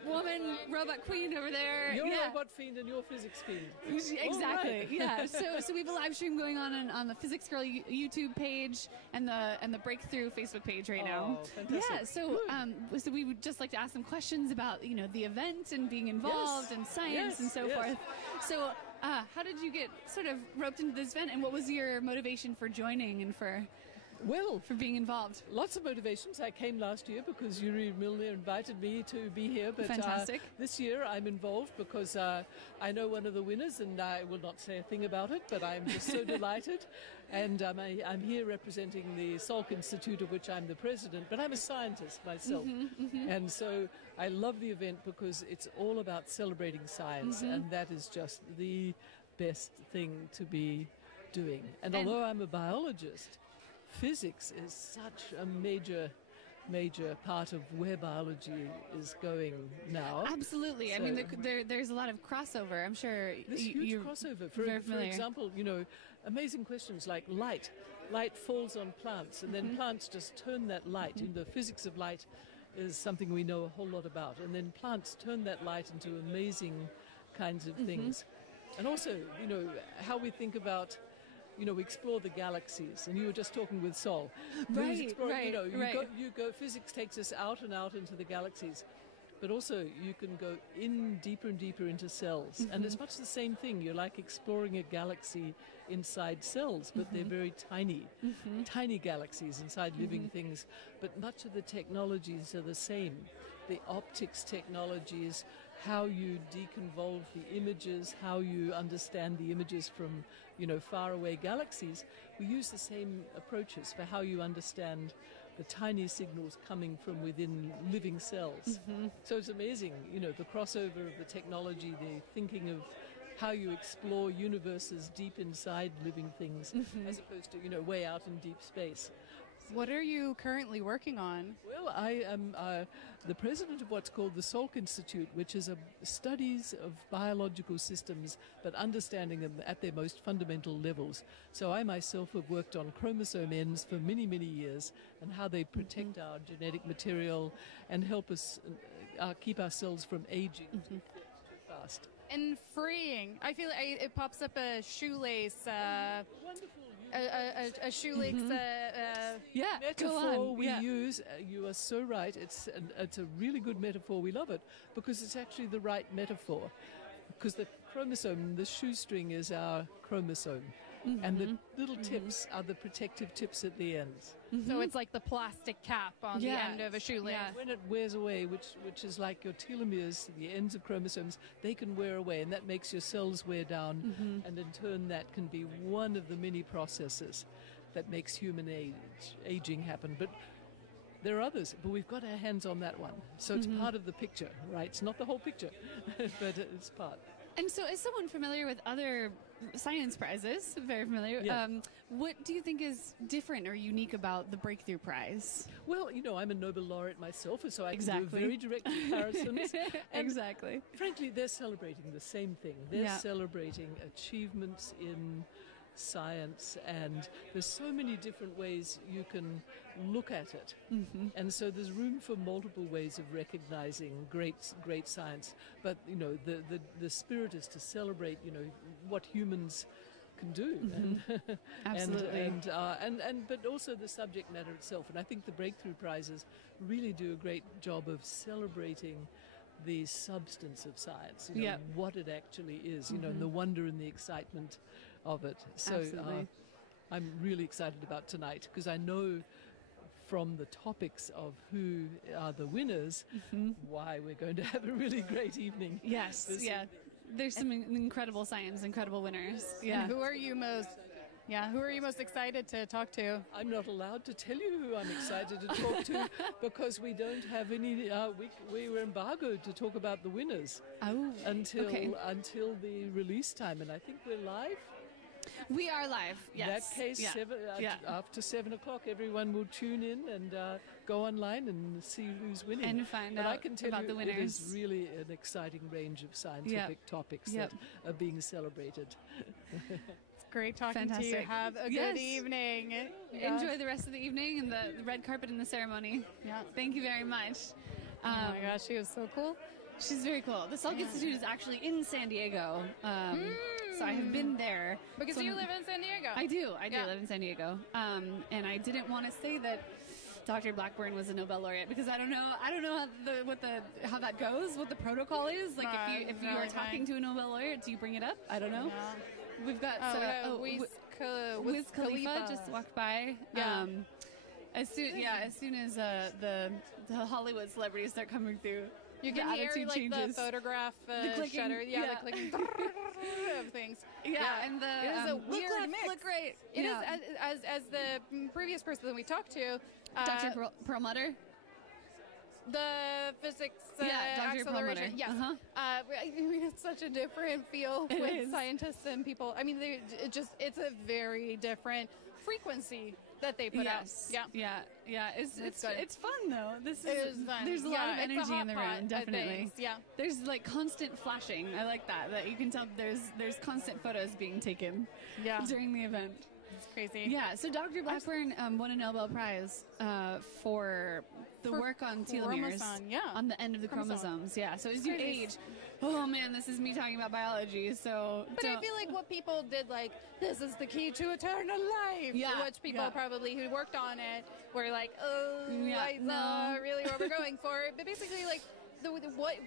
woman, robot queen over there. You're a robot fiend, and you're physics fiend. Exactly. Right. Yeah. So we have a live stream going on the Physics Girl YouTube page and the Breakthrough Facebook page right now. Fantastic. Yeah. So we would just like to ask some questions about the event and being involved and science and so forth. So how did you get sort of roped into this event, and what was your motivation for joining and for being involved? Lots of motivations. I came last year because Yuri and Milner invited me to be here. But fantastic. This year I'm involved because I know one of the winners, and I will not say a thing about it, but I'm just so delighted. And I'm here representing the Salk Institute, of which I'm the president, but I'm a scientist myself. And so I love the event because it's all about celebrating science, and that is just the best thing to be doing. And although I'm a biologist, physics is such a major part of where biology is going now. Absolutely. So, I mean, there's a lot of crossover. I'm sure there's huge crossover. For example, amazing questions like light. Light falls on plants, and then plants just turn that light. The physics of light is something we know a whole lot about. And then plants turn that light into amazing kinds of things. And also, how we think about we explore the galaxies, and you were just talking with Sol. Right. Physics takes us out and out into the galaxies, but also you can go in deeper and deeper into cells, and it's much the same thing. You're like exploring a galaxy inside cells, but they're very tiny galaxies inside living things, but much of the technologies are the same. the optics technologies, how you deconvolve the images, how you understand the images from, faraway galaxies. We use the same approaches for how you understand the tiny signals coming from within living cells. So it's amazing, the crossover of the technology, the thinking of how you explore universes deep inside living things, as opposed to, way out in deep space. What are you currently working on? Well, I am the president of what's called the Salk Institute, which is a studies of biological systems, but understanding them at their most fundamental levels. So I myself have worked on chromosome ends for many, many years, and how they protect our genetic material and help us keep ourselves from aging too fast. And freeing. I feel like it pops up a shoelace. A shoelace. Metaphor we use. You are so right. It's a really good metaphor. We love it because it's actually the right metaphor. Because the chromosome, the shoestring, is our chromosome, and the little tips are the protective tips at the ends. So it's like the plastic cap on the end of a shoelace. When it wears away, which is like your telomeres, the ends of chromosomes, they can wear away, and that makes your cells wear down, and in turn that can be one of the many processes that makes human aging happen. But there are others, but we've got our hands on that one. So it's part of the picture, right? It's not the whole picture, but it's part. And so, as someone familiar with other science prizes, very familiar, what do you think is different or unique about the Breakthrough Prize? Well, I'm a Nobel laureate myself, so I can do very direct comparisons. Exactly. Frankly, they're celebrating the same thing. They're celebrating achievements in science, and there's so many different ways you can look at it, and so there's room for multiple ways of recognizing great science. But the spirit is to celebrate what humans can do, Absolutely. and but also the subject matter itself. And I think the Breakthrough Prizes really do a great job of celebrating the substance of science, what it actually is, and the wonder and the excitement of it. So I'm really excited about tonight because I know from the topics of who are the winners why we're going to have a really great evening. Yes, there's some incredible science, incredible winners. And who are you most excited to talk to? I'm not allowed to tell you who I'm excited to talk to because we don't have any. We were embargoed to talk about the winners until the release time, and I think we're live. We are live, yes. In that case, after 7 o'clock, everyone will tune in and go online and see who's winning. And find out I can tell about you the winners. It is really an exciting range of scientific topics that are being celebrated. It's great talking to you. Have a good evening. Enjoy the rest of the evening and the red carpet and the ceremony. Yeah. Thank you very much. Oh my gosh, she was so cool. She's very cool. The Salk Institute is actually in San Diego. So I have been there. Because you live in San Diego. I do live in San Diego. And I didn't want to say that Dr. Blackburn was a Nobel laureate because I don't know how that goes, what the protocol is. Like if you are talking to a Nobel laureate, do you bring it up? I don't know. Yeah. We've got Wiz Khalifa just walked by. Yeah. As soon as the Hollywood celebrities start coming through. You can hear changes. The photograph the clicking, shutter, the clicking of things. And it is a weird mix. Look great. It is as the previous person that we talked to, Dr. Perlmutter. The physics Dr. Perlmutter. acceleration. Yes. It's such a different feel with scientists and people. I mean, it's a very different frequency that they put out. It's fun though. It is fun. There's a lot of energy in the room, definitely. Yeah. There's like constant flashing. I like that you can tell there's constant photos being taken during the event. It's crazy. Yeah, so Dr. Blackburn won a Nobel Prize for the work on telomeres on the end of the chromosomes. Yeah, so as you age, oh man, this is me talking about biology. So, but I feel like what people did, like, this is the key to eternal life. Yeah, which people probably who worked on it were like, that's not really what we're going for. But basically, like,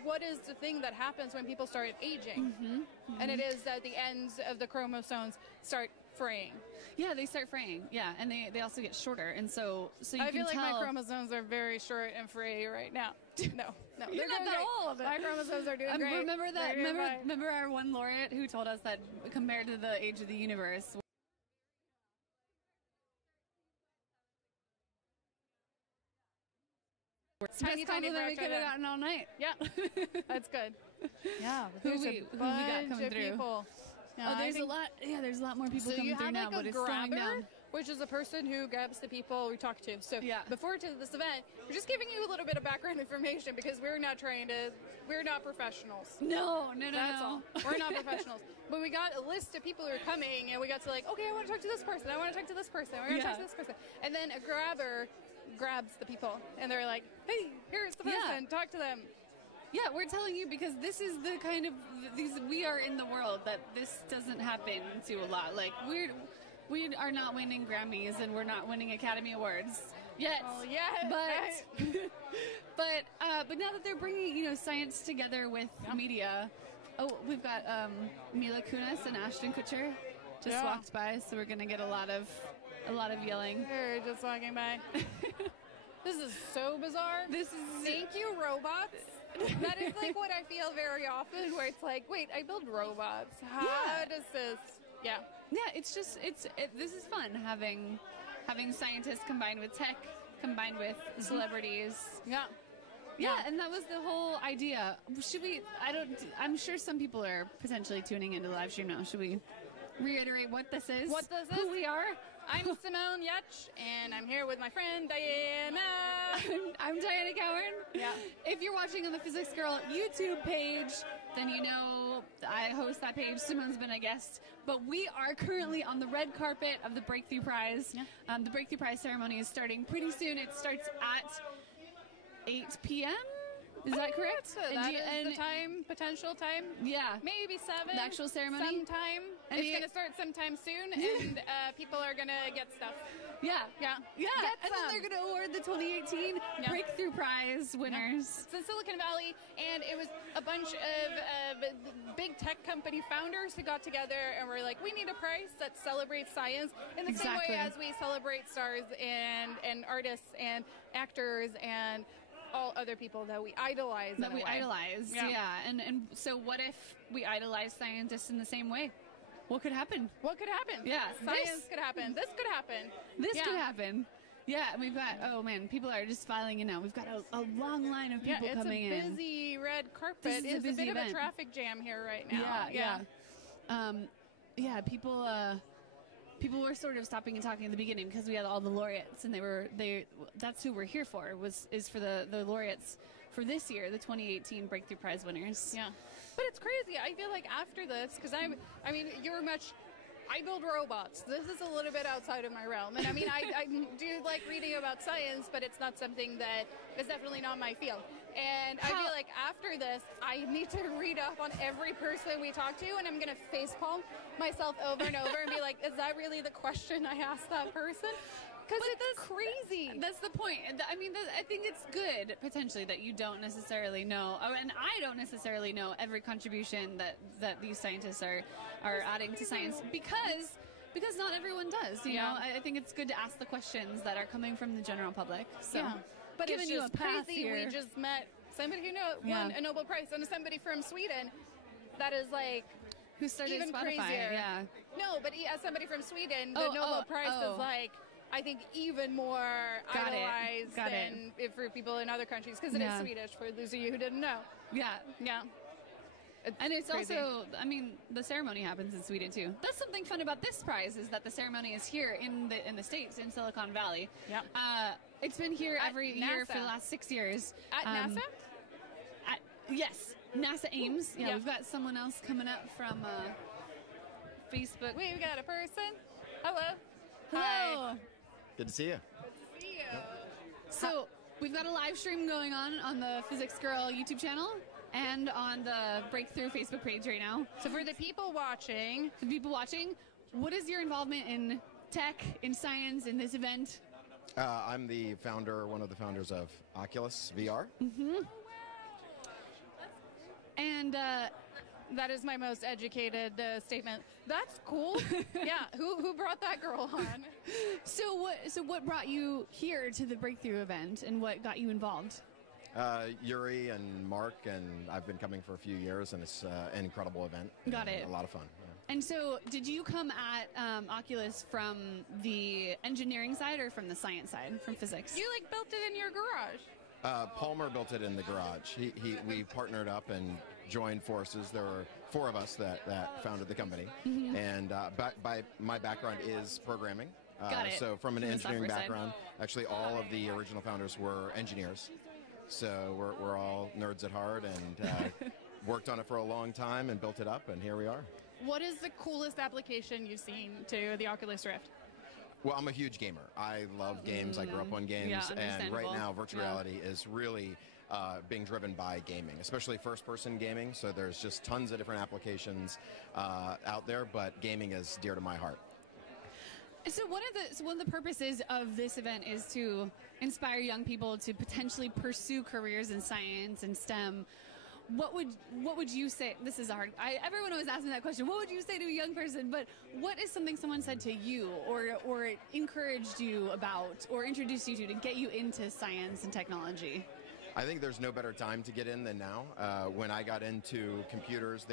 what is the thing that happens when people start aging? And it is that the ends of the chromosomes start fraying. Yeah, they start fraying. Yeah, and they also get shorter, and so you I can feel like tell my chromosomes are very short and fray right now. No. You're not that old. My chromosomes are doing great. Remember that? They're doing fine. Remember our one laureate who told us that compared to the age of the universe. Tiny that we could have gotten all night. Yeah, that's good. Yeah, who there's we a got coming through? People. Yeah, Oh, there's a lot. Yeah, there's a lot more people coming through now, but it's slowing down. Which is a person who grabs the people we talk to. So before to this event, we're just giving you a little bit of background information because we're not professionals. No. That's all. We're not professionals. But we got a list of people who are coming, and we got to like, okay, I want to talk to this person. I want to talk to this person. I want to talk to this person. And then a grabber grabs the people, and they're like, hey, here's the person. Talk to them. Yeah, we're telling you because this is the kind of we are in the world that this doesn't happen to a lot. Like we are not winning Grammys and we're not winning Academy Awards yet. Well, yeah, but now that they're bringing science together with media, we've got Mila Kunis and Ashton Kutcher just walked by, so we're gonna get a lot of yelling. They're just walking by. This is so bizarre. Thank you, robots. That is like what I feel very often, where it's like, wait, I build robots. How does this? Yeah. Yeah, it's just this is fun having scientists combined with tech, combined with celebrities. Yeah, and that was the whole idea. Should we? I'm sure some people are potentially tuning into the live stream now. Should we reiterate what this is? What this is? Who we are? I'm Simone Giertz, and I'm here with my friend Dianna. I'm Dianna Cowern. Yeah. If you're watching on the Physics Girl YouTube page, then you know I host that page. Simone's been a guest. But we are currently on the red carpet of the Breakthrough Prize. Yeah. The Breakthrough Prize ceremony is starting pretty soon. It starts at 8 p.m. Is that correct? So that is the potential time? Yeah. Maybe 7. The actual ceremony? Sometime. And it's going to start sometime soon, and people are going to get stuff. Yeah. Yeah. And then they're going to award the 2018 Breakthrough Prize winners. It's in Silicon Valley, and it was a bunch of big tech company founders who got together and were like, we need a prize that celebrates science in the same way as we celebrate stars and artists and actors and all other people that we idolize. Yeah. And so what if we idolize scientists in the same way? What could happen? Yeah. Science could happen. This could happen. This could happen. Yeah, we've got, people are just filing in now. We've got a long line of people coming in. It's a busy red carpet. It's a bit of a traffic jam here right now. Yeah. People were sort of stopping and talking at the beginning because we had all the laureates, and that's who we're here for, is for the laureates for this year, the 2018 Breakthrough Prize winners. Yeah. But it's crazy. I feel like after this, because I build robots. This is a little bit outside of my realm. And I mean, I do like reading about science, but it's not something that is definitely not my field. And I feel like after this, I need to read up on every person we talk to, and I'm going to facepalm myself over and over and be like, is that really the question I asked that person? Because it's crazy. That's the point. I mean, I think it's good, potentially, that you don't necessarily know, and I don't necessarily know every contribution that these scientists are adding to science, because not everyone does, you know? I think it's good to ask the questions that are coming from the general public. So, but it's you just a path crazy. Here. We just met somebody who won a Nobel Prize, and somebody from Sweden that is like... Who started even Spotify, crazier. No, but as somebody from Sweden, the Nobel Prize is like... I think even more idolized than for people in other countries, because it is Swedish, for those of you who didn't know. Yeah. And it's crazy. also, I mean, the ceremony happens in Sweden too. That's something fun about this prize, is that the ceremony is here in the States, in Silicon Valley. Yeah. It's been here every year for the last 6 years. At NASA? Yes, NASA Ames. Yeah, we've got someone else coming up from Facebook. We've got a person. Hello. Hello. Hi. Good to see you. Good to see you. So we've got a live stream going on the Physics Girl YouTube channel and on the Breakthrough Facebook page right now. So for the people watching, what is your involvement in tech, in science, in this event? I'm one of the founders of Oculus VR. Mm-hmm. And that is my most educated statement. That's cool. Yeah, who brought that girl on? So what brought you here to the Breakthrough event, and what got you involved? Yuri and Mark, and I've been coming for a few years, and it's an incredible event. Got it. A lot of fun. And so, did you come at Oculus from the engineering side or from the science side, from physics? You like built it in your garage. Palmer built it in the garage. We partnered up and joined forces. There were 4 of us that founded the company. Mm-hmm. And by my background is programming. Got it. So from an From the engineering software side. background, actually all of the original founders were engineers. So we're all nerds at heart, and worked on it for a long time and built it up, and here we are. What is the coolest application you've seen to the Oculus Rift? Well, I'm a huge gamer. I love games. I grew up on games. Yeah, and right understandable. now, virtual reality is really being driven by gaming, especially first-person gaming. So there's just tons of different applications out there, but gaming is dear to my heart. So one of the purposes of this event is to inspire young people to potentially pursue careers in science and STEM. What would you say? This is hard. Everyone always asks me that question. What would you say to a young person? But what is something someone said to you, or encouraged you about, or introduced you to get you into science and technology? I think there's no better time to get in than now. When I got into computers,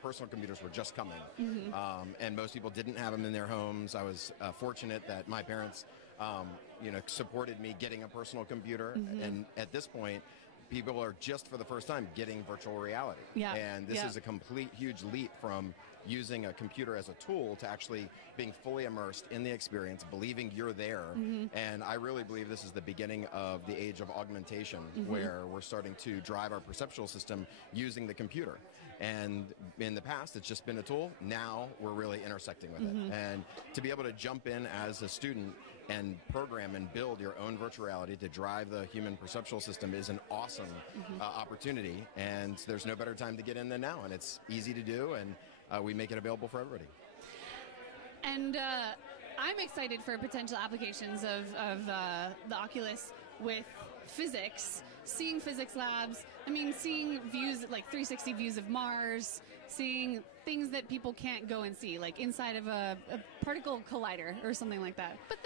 personal computers were just coming. Mm-hmm. And most people didn't have them in their homes. I was fortunate that my parents, supported me getting a personal computer. Mm-hmm. And at this point, people are just for the first time getting virtual reality. Yeah. And this is a complete huge leap from using a computer as a tool to actually being fully immersed in the experience, believing you're there. Mm-hmm. And I really believe this is the beginning of the age of augmentation, Mm-hmm. where we're starting to drive our perceptual system using the computer. And in the past, it's just been a tool. Now we're really intersecting with Mm-hmm. it. And to be able to jump in as a student and program and build your own virtual reality to drive the human perceptual system is an awesome Mm-hmm. opportunity. And there's no better time to get in than now. And it's easy to do, and we make it available for everybody. And I'm excited for potential applications of the Oculus with physics, seeing physics labs. I mean, seeing views, like 360 views of Mars, seeing things that people can't go and see, like inside of a particle collider or something like that. But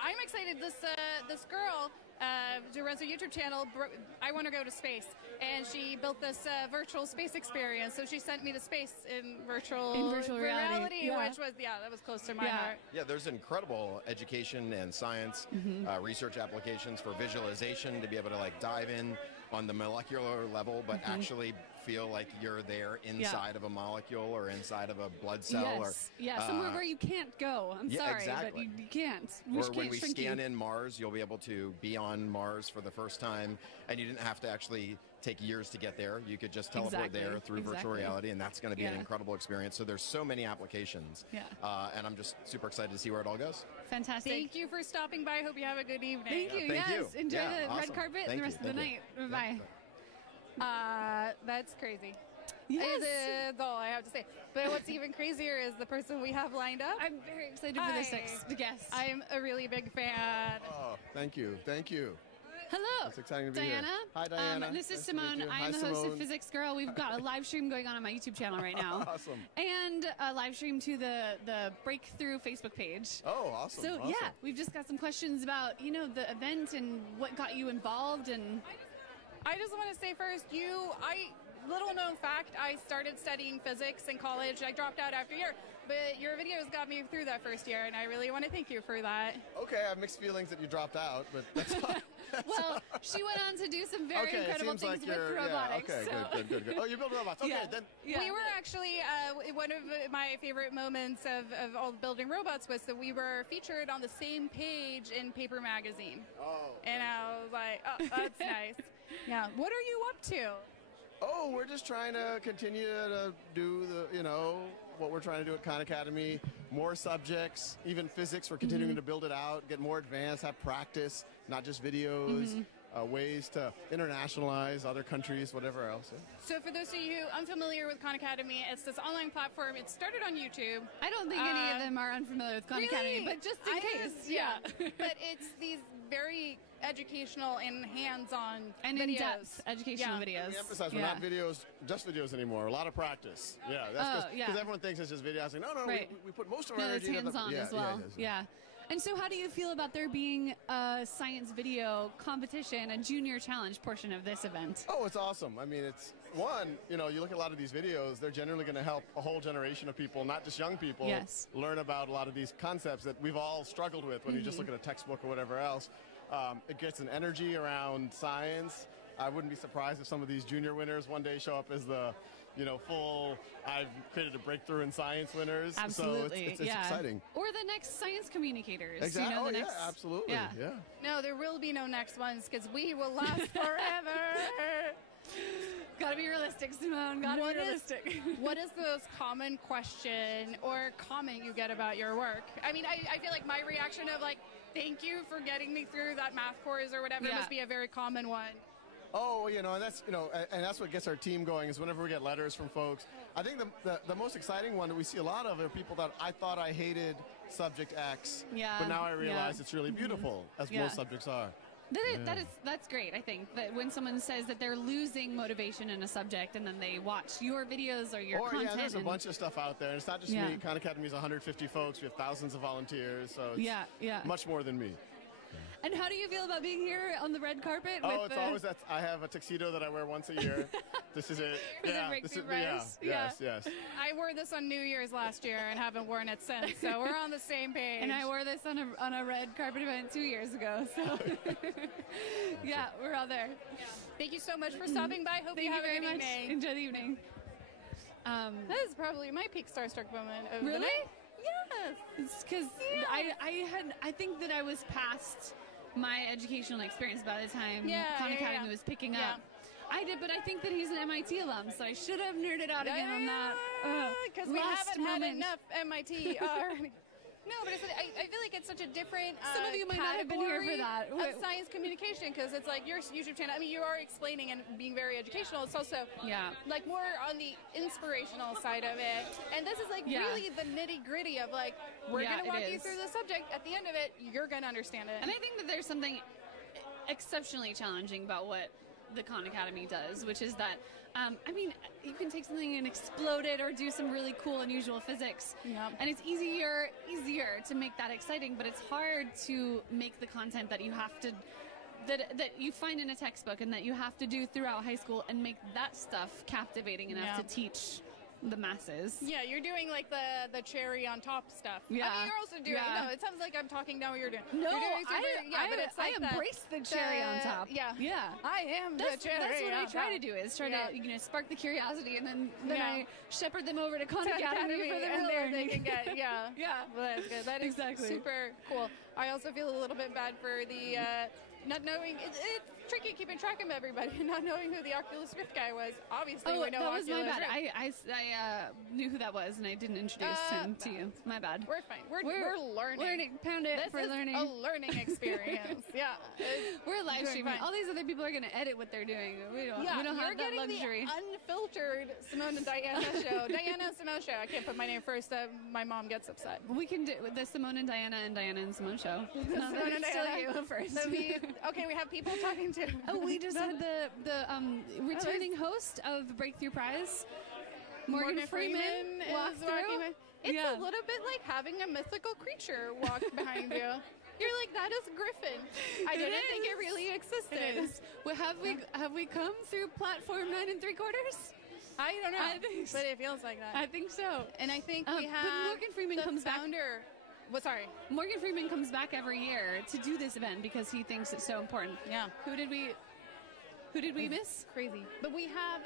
I'm excited. This girl who runs a YouTube channel, I want to go to space, and she built this virtual space experience. So she sent me to space in virtual reality, yeah. which was that was close to my heart. Yeah, there's incredible education and science research applications for visualization, to be able to dive in on the molecular level, but actually feel like you're there inside of a molecule or inside of a blood cell. Yes, somewhere where you can't go. I'm sorry, exactly. but you can't. Or when we scan in Mars, you'll be able to be on Mars for the first time, and you didn't have to actually take years to get there. You could just teleport there through virtual reality, and that's going to be an incredible experience. So there's so many applications, and I'm just super excited to see where it all goes. Fantastic. Thank you for stopping by. Hope you have a good evening. Thank you. Thank you. Enjoy the awesome. red carpet and the rest of the night. Bye. That's crazy. Yes. That's all I have to say. But what's even crazier is the person we have lined up. I'm very excited for this next guest. I'm a really big fan. Oh, thank you. Thank you. Hello. It's exciting to be Dianna. here. Hi, Dianna. This is Nice to meet Simone. you. I'm Hi, the host Simone. of Physics Girl. We've got a live stream going on my YouTube channel right now. Awesome. And a live stream to the Breakthrough Facebook page. Oh, awesome. So, awesome. yeah, we've just got some questions about, the event and what got you involved. And I just want to say first, little known fact, I started studying physics in college. I dropped out after a year, but your videos got me through that first year, and I really want to thank you for that. Okay, I have mixed feelings that you dropped out, but that's fine. Well, she went on to do some very incredible things with robotics. Okay, so. good. Oh, you build robots. Okay, then. Yeah. We were actually, one of my favorite moments of all building robots was that we were featured on the same page in Paper Magazine. Oh. And I was like, oh, that's nice. Yeah. What are you up to? Oh, we're just trying to continue to do what we're trying to do at Khan Academy. More subjects, even physics. We're continuing to build it out, get more advanced, have practice, not just videos, ways to internationalize other countries, whatever else. Yeah. So for those of you unfamiliar with Khan Academy, it's this online platform. It started on YouTube. I don't think any of them are unfamiliar with Khan Academy, but just in case. Yeah. But it's these very educational and hands-on and videos. in-depth educational videos. We emphasize we're not just videos anymore. A lot of practice. Yeah, that's because everyone thinks it's just videos. Like, no, right. we put most of our it's energy into hands-on as well. Yeah. And so how do you feel about there being a science video competition, a junior challenge portion of this event? Oh, it's awesome. I mean, it's one, you look at a lot of these videos, they're generally going to help a whole generation of people, not just young people, learn about a lot of these concepts that we've all struggled with when you just look at a textbook or whatever else. It gets an energy around science. I wouldn't be surprised if some of these junior winners one day show up as the full, I've created a breakthrough in science winners. Absolutely. So it's exciting. Or the next science communicators. Exactly. Absolutely. Yeah. No, there will be no next ones because we will last forever. Gotta be realistic, Simone. Gotta be realistic. What is the most common question or comment you get about your work? I mean, I feel like my reaction of like, thank you for getting me through that math course or whatever must be a very common one. Oh, and that's what gets our team going is whenever we get letters from folks. I think the most exciting one that we see a lot of are people that I thought I hated subject X, but now I realize it's really beautiful, as most subjects are. That's great, I think, that when someone says that they're losing motivation in a subject and then they watch your videos or your content. Yeah, there's a bunch of stuff out there. It's not just me. Khan Academy is 150 folks. We have thousands of volunteers, so it's much more than me. And how do you feel about being here on the red carpet? It's always that. I have a tuxedo that I wear once a year. This is it. Yes. I wore this on New Year's last year and haven't worn it since, so we're on the same page. And I wore this on a red carpet event 2 years ago, so we're all there. Yeah. Thank you so much for stopping by. Hope you have a good evening. Enjoy the evening. That is probably my peak starstruck moment of the night. Yes. It's because I think that I was past my educational experience by the time Khan Academy was picking up. I did, but I think that he's an MIT alum, so I should have nerded out again on that. Because we haven't had enough MIT already. No, but I feel like it's such a different some of you might not have been here for that. Of science communication, because it's like your YouTube channel. I mean, you are explaining and being very educational. It's also like more on the inspirational side of it. And this is like really the nitty gritty of like, we're going to walk you through the subject. At the end of it, you're going to understand it. And I think that there's something exceptionally challenging about what the Khan Academy does, which is that I mean, you can take something and explode it or do some really cool, unusual physics. And it's easier to make that exciting, but it's hard to make the content that you have to, that you find in a textbook and that you have to do throughout high school and make that stuff captivating enough to teach the masses. Yeah, you're doing like the cherry on top stuff. Yeah. I mean, you're also doing, no, it sounds like I'm talking down what you're doing. No, you're doing but it's like I embrace the cherry on top. Yeah. Yeah. I am the cherry. That's what I try to do, is try to spark the curiosity, and then I shepherd them over to Khan Academy for the real learning. They can get, well, that's good. That is super cool. I also feel a little bit bad for the not knowing. It's tricky keeping track of everybody, not knowing who the Oculus Rift guy was. Obviously, we know that was Oculus my bad. Rift. I knew who that was, and I didn't introduce him to you. My bad. We're fine. We're learning. Pound it this for is learning. a learning experience. We're live streaming. All these other people are going to edit what they're doing. We don't have that luxury. The unfiltered Simone and Diana show. Diana and Simone show. I can't put my name first. My mom gets upset. We can do the Simone and Diana and Simone show. Simone and Diana. You first. So we have people talking to. Oh, we just had the returning host of Breakthrough Prize, Morgan Freeman walk through. It's a little bit like having a mythical creature walk behind you. You're like, that is Griffin. I didn't think it really existed. It is. Well, have we come through platform 9 3/4? I don't know, but it feels like that. I think so. And I think we have but Morgan Freeman comes founder. Well, sorry. Morgan Freeman comes back every year to do this event because he thinks it's so important. Yeah. Who did we miss? Crazy. But we have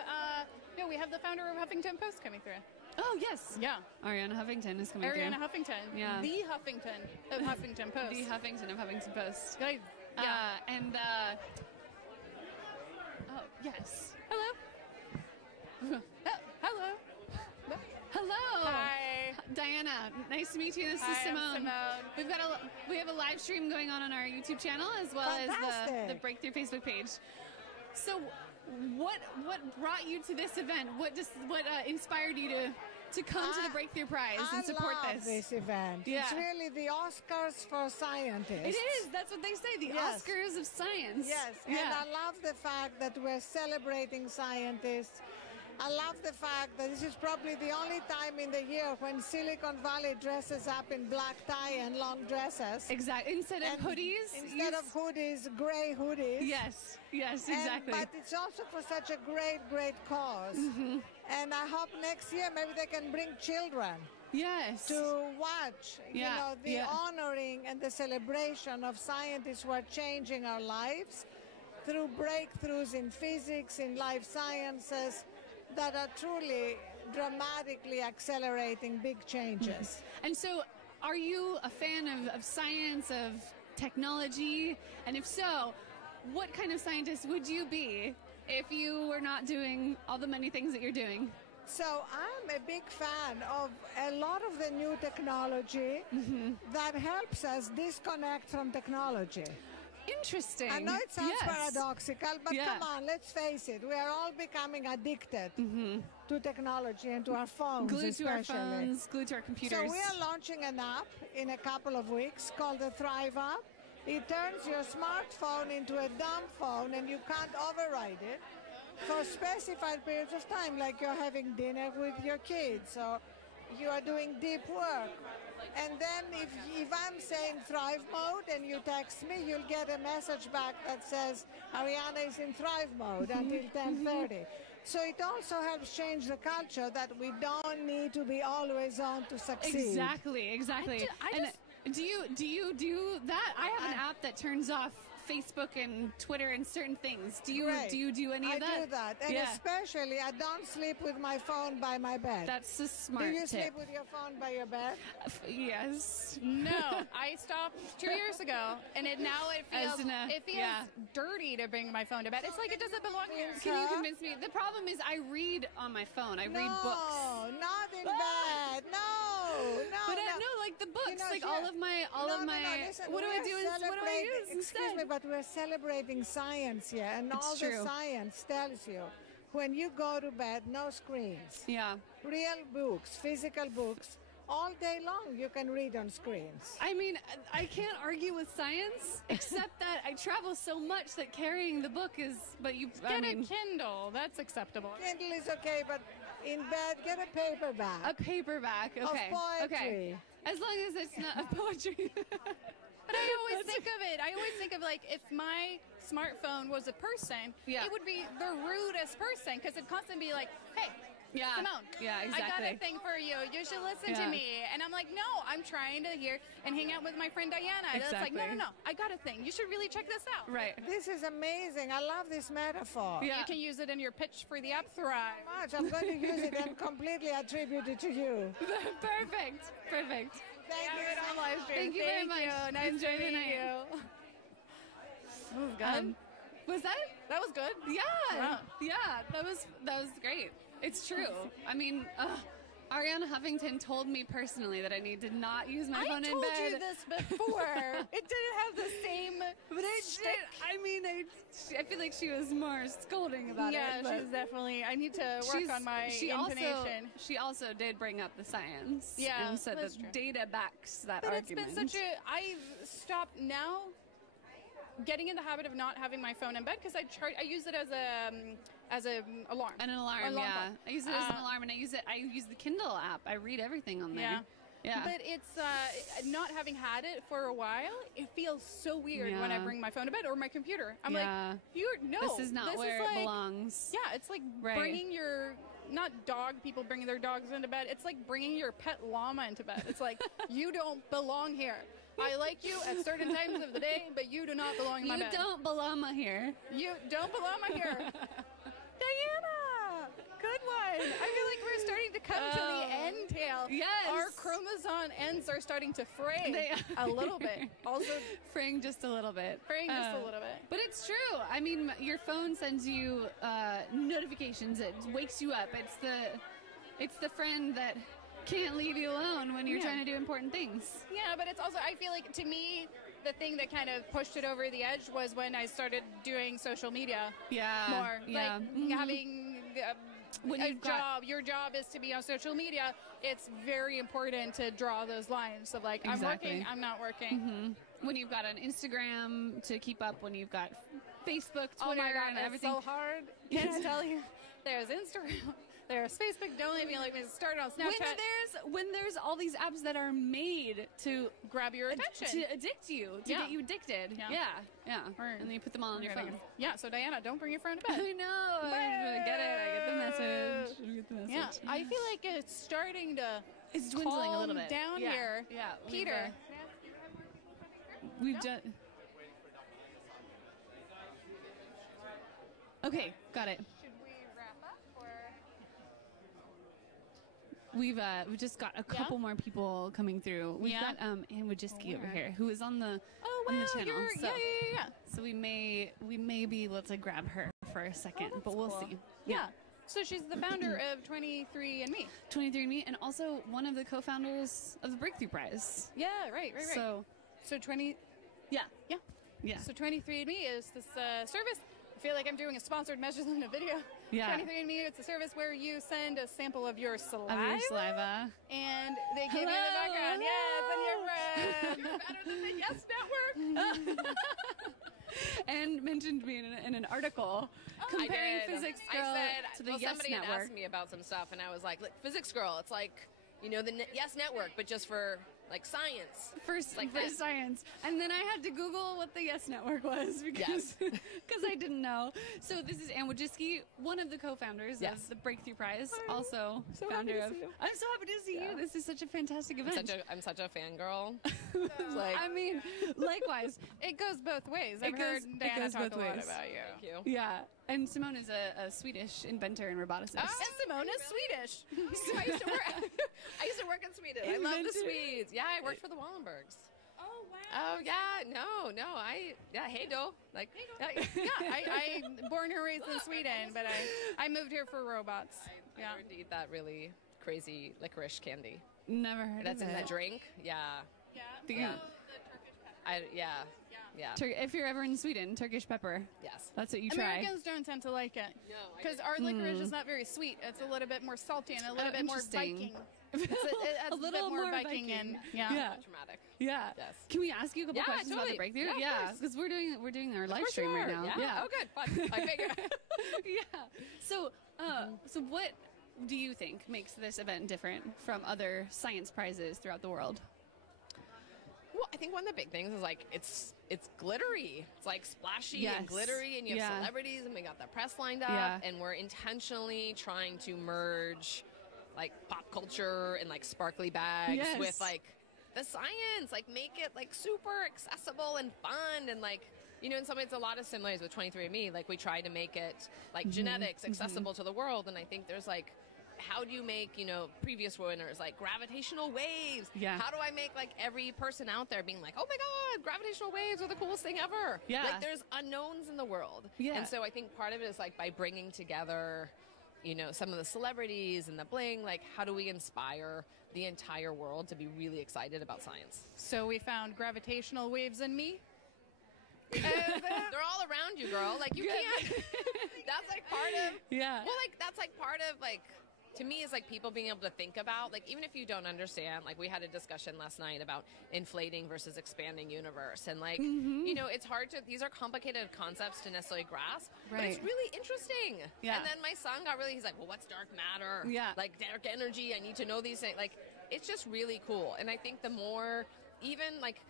we have the founder of Huffington Post coming through. Oh, yes. Yeah. Ariana Huffington is coming through. Ariana Huffington. Yeah. The Huffington of Huffington Post. The Huffington of Huffington Post. Guys. Yeah. Oh, yes. Hello. Hello. Hello. Hi. Diana, nice to meet you. This is Simone. We have a live stream going on our YouTube channel as well as the Breakthrough Facebook page. So what brought you to this event? What inspired you to come to the Breakthrough Prize and support this event? Yeah. It's really the Oscars for scientists. It is. That's what they say. The Oscars of science. Yes. Yeah. And I love the fact that we're celebrating scientists. I love the fact that this is probably the only time in the year when Silicon Valley dresses up in black tie and long dresses. Exactly. Instead of hoodies? Instead of hoodies, gray hoodies. Yes, exactly. But it's also for such a great, great cause. And I hope next year maybe they can bring children. Yes. To watch, you know, the honoring and the celebration of scientists who are changing our lives through breakthroughs in physics, in life sciences, that are truly dramatically accelerating big changes. And so, are you a fan of science, of technology? And if so, what kind of scientist would you be if you were not doing all the many things that you're doing? So I'm a big fan of a lot of the new technology that helps us disconnect from technology. Interesting. I know it sounds paradoxical, but come on, let's face it. We are all becoming addicted to technology and to our phones. Glued to our phones, glued to our computers. So we are launching an app in a couple of weeks called the Thrive app. It turns your smartphone into a dumb phone and you can't override it for specified periods of time, like you're having dinner with your kids or you are doing deep work. And then if I'm saying Thrive mode and you text me, you'll get a message back that says Ariana is in Thrive mode until 10:30. So it also helps change the culture that we don't need to be always on to succeed. Exactly. Do you do that? I have an app that turns off Facebook and Twitter and certain things. Do you do any of that? I do that. And especially, I don't sleep with my phone by my bed. That's a smart tip. Do you sleep with your phone by your bed? Yes. No. I stopped 2 years ago, and now it feels dirty to bring my phone to bed. It's like it doesn't belong here. Can you convince me? The problem is I read on my phone. I read books. No, not in bed. No. But no, like the books, listen, what do I do? What do I use Excuse instead? me, but we're celebrating science here, and all the science tells you when you go to bed, no screens. Yeah. Real books, physical books, all day long you can read on screens. I mean, I can't argue with science, except that I travel so much that carrying the book is, Get a Kindle, that's acceptable. Kindle is okay, but in bed, get a paperback. A paperback, okay. Of poetry. Okay. As long as it's not poetry. But I always think of like, if my smartphone was a person, it would be the rudest person, because it'd constantly be like, hey, Simone, I got a thing for you. You should listen to me. And I'm like, no, I'm trying to hear and hang out with my friend Diana. That's like, no, I got a thing. You should really check this out. Right. This is amazing. I love this metaphor. Yeah. You can use it in your pitch for the app Thrive. I'm going to use it and completely attribute it to you. Perfect. Thank you so much. Thank you very much. Nice Enjoy to the night. meet you. That was good. Was that? That was good. Yeah. Wow. Yeah. That was great. It's true. I mean, Ariana Huffington told me personally that I need to not use my phone in bed. I told you this before. It didn't have the same. But it did. I mean, I feel like she was more scolding about it. Yeah, she's definitely. I need to work on my intonation. She also did bring up the science. Yeah, and said that's that true. data backs that But argument. it's been such a. I've stopped now. Getting in the habit of not having my phone in bed, because I use it as a alarm. An alarm, yeah. I use it as an alarm, and I use the Kindle app. I read everything on there. Yeah. But it's not having had it for a while. It feels so weird when I bring my phone to bed or my computer. I'm like, this is not where it belongs. Yeah, it's like bringing your. Not people bringing their dogs into bed. It's like bringing your pet llama into bed. It's like, you don't belong here. I like you at certain times of the day, but you do not belong in my bed. You don't belong here. You don't belong here. Diana! Good one. I feel like we're starting to come to the end tail. Yes. Our chromosome ends are starting to fray a little bit. Also, fraying just a little bit. But it's true. I mean, your phone sends you notifications. It wakes you up. It's the friend that can't leave you alone when you're trying to do important things. Yeah, but it's also, I feel like, to me, the thing that kind of pushed it over the edge was when I started doing social media more. Yeah. Like having a job. Your job is to be on social media. It's very important to draw those lines of like, I'm working, I'm not working. Mm-hmm. When you've got an Instagram to keep up, when you've got Facebook, Twitter, oh my God, and everything. It's so hard. Can't tell you. There's Instagram. There's Facebook. Don't leave me like me. Start on Snapchat. When there's all these apps that are made to grab your attention, to addict you, to get you addicted. Yeah. And then you put them all on your phone. Yeah. So Diana, don't bring your phone to bed. I know. I get it. I get the message. Yeah. I feel like it's starting to. It's dwindling a little bit down here. Yeah. Peter. We've done. Okay, got it. Should we wrap up or? We've just got a couple more people coming through. We've got Anne Wojcicki over here, who is on the on the channel. So, so we may be able to grab her for a second, but we'll see. Yeah. So she's the founder of 23andMe. 23andMe, and also one of the co-founders of the Breakthrough Prize. Yeah, right. So 20. Yeah. So 23andMe is this service. I feel like I'm doing a sponsored message in a video. Yeah. 23andMe, it's a service where you send a sample of your saliva. And they give you in the background. Yes, and you're red. You're better than the Yes Network. And mentioned me in an article comparing Physics Girl to the Yes somebody Network. had asked me about some stuff, and I was like, look, Physics Girl, it's like, the Yes Network, but just for like science. First, like for science. And then I had to Google what the Yes Network was because I didn't know. So this is Anne Wojcicki, one of the co-founders of the Breakthrough Prize, also founder of. I'm so happy to see you. This is such a fantastic event. I'm such a fangirl. I mean, likewise. It goes both ways. I've heard Diana talk a lot about you. Thank you. Yeah. And Simone is a Swedish inventor and roboticist. Oh, and Simone is Swedish. I used to work in Sweden. I love the Swedes. Yeah, I worked for the Wallenbergs. Oh, wow. Oh, yeah. No. Hey, do. Like, I born and raised in Sweden, but I moved here for robots. I learned to eat that really crazy licorice candy. Never heard That's of it. in the drink. Yeah. Yeah. If you're ever in Sweden, Turkish pepper. Yes. That's what you try. Americans don't tend to like it. No. Because our licorice is not very sweet. It's a little bit more salty and a little bit more Viking. It adds a little more Viking in. Yeah. Dramatic. Yeah. Yes. Can we ask you a couple questions about the breakthrough? Yeah, because we're doing our live stream right now. Yeah. Oh, good. Fun. I figure. Yeah. So what do you think makes this event different from other science prizes throughout the world? Well, I think one of the big things is like it's glittery. It's like splashy and glittery, and you have celebrities, and we got the press lined up, and we're intentionally trying to merge like pop culture and like sparkly bags with like the science, like make it like super accessible and fun, and like in some ways a lot of similarities with 23andMe. Like we try to make it like genetics accessible to the world, and I think there's like, how do you make, previous winners, like gravitational waves? Yeah. How do I make, like, every person out there being like, oh, my God, gravitational waves are the coolest thing ever? Yeah. Like, there's unknowns in the world. Yeah. And so I think part of it is, like, by bringing together, some of the celebrities and the bling, like, how do we inspire the entire world to be really excited about science? So we found gravitational waves in me. They're all around you, girl. Like, you can't. That's, like, part of. Yeah. Well, like, that's, like, part of, like, to me, is like people being able to think about, like, even if you don't understand, like we had a discussion last night about inflating versus expanding universe, and like, it's hard to, these are complicated concepts to necessarily grasp, but it's really interesting. Yeah. And then my son got really, he's like, well, what's dark matter? Yeah. Like dark energy, I need to know these things. Like, it's just really cool. And I think the more, even like,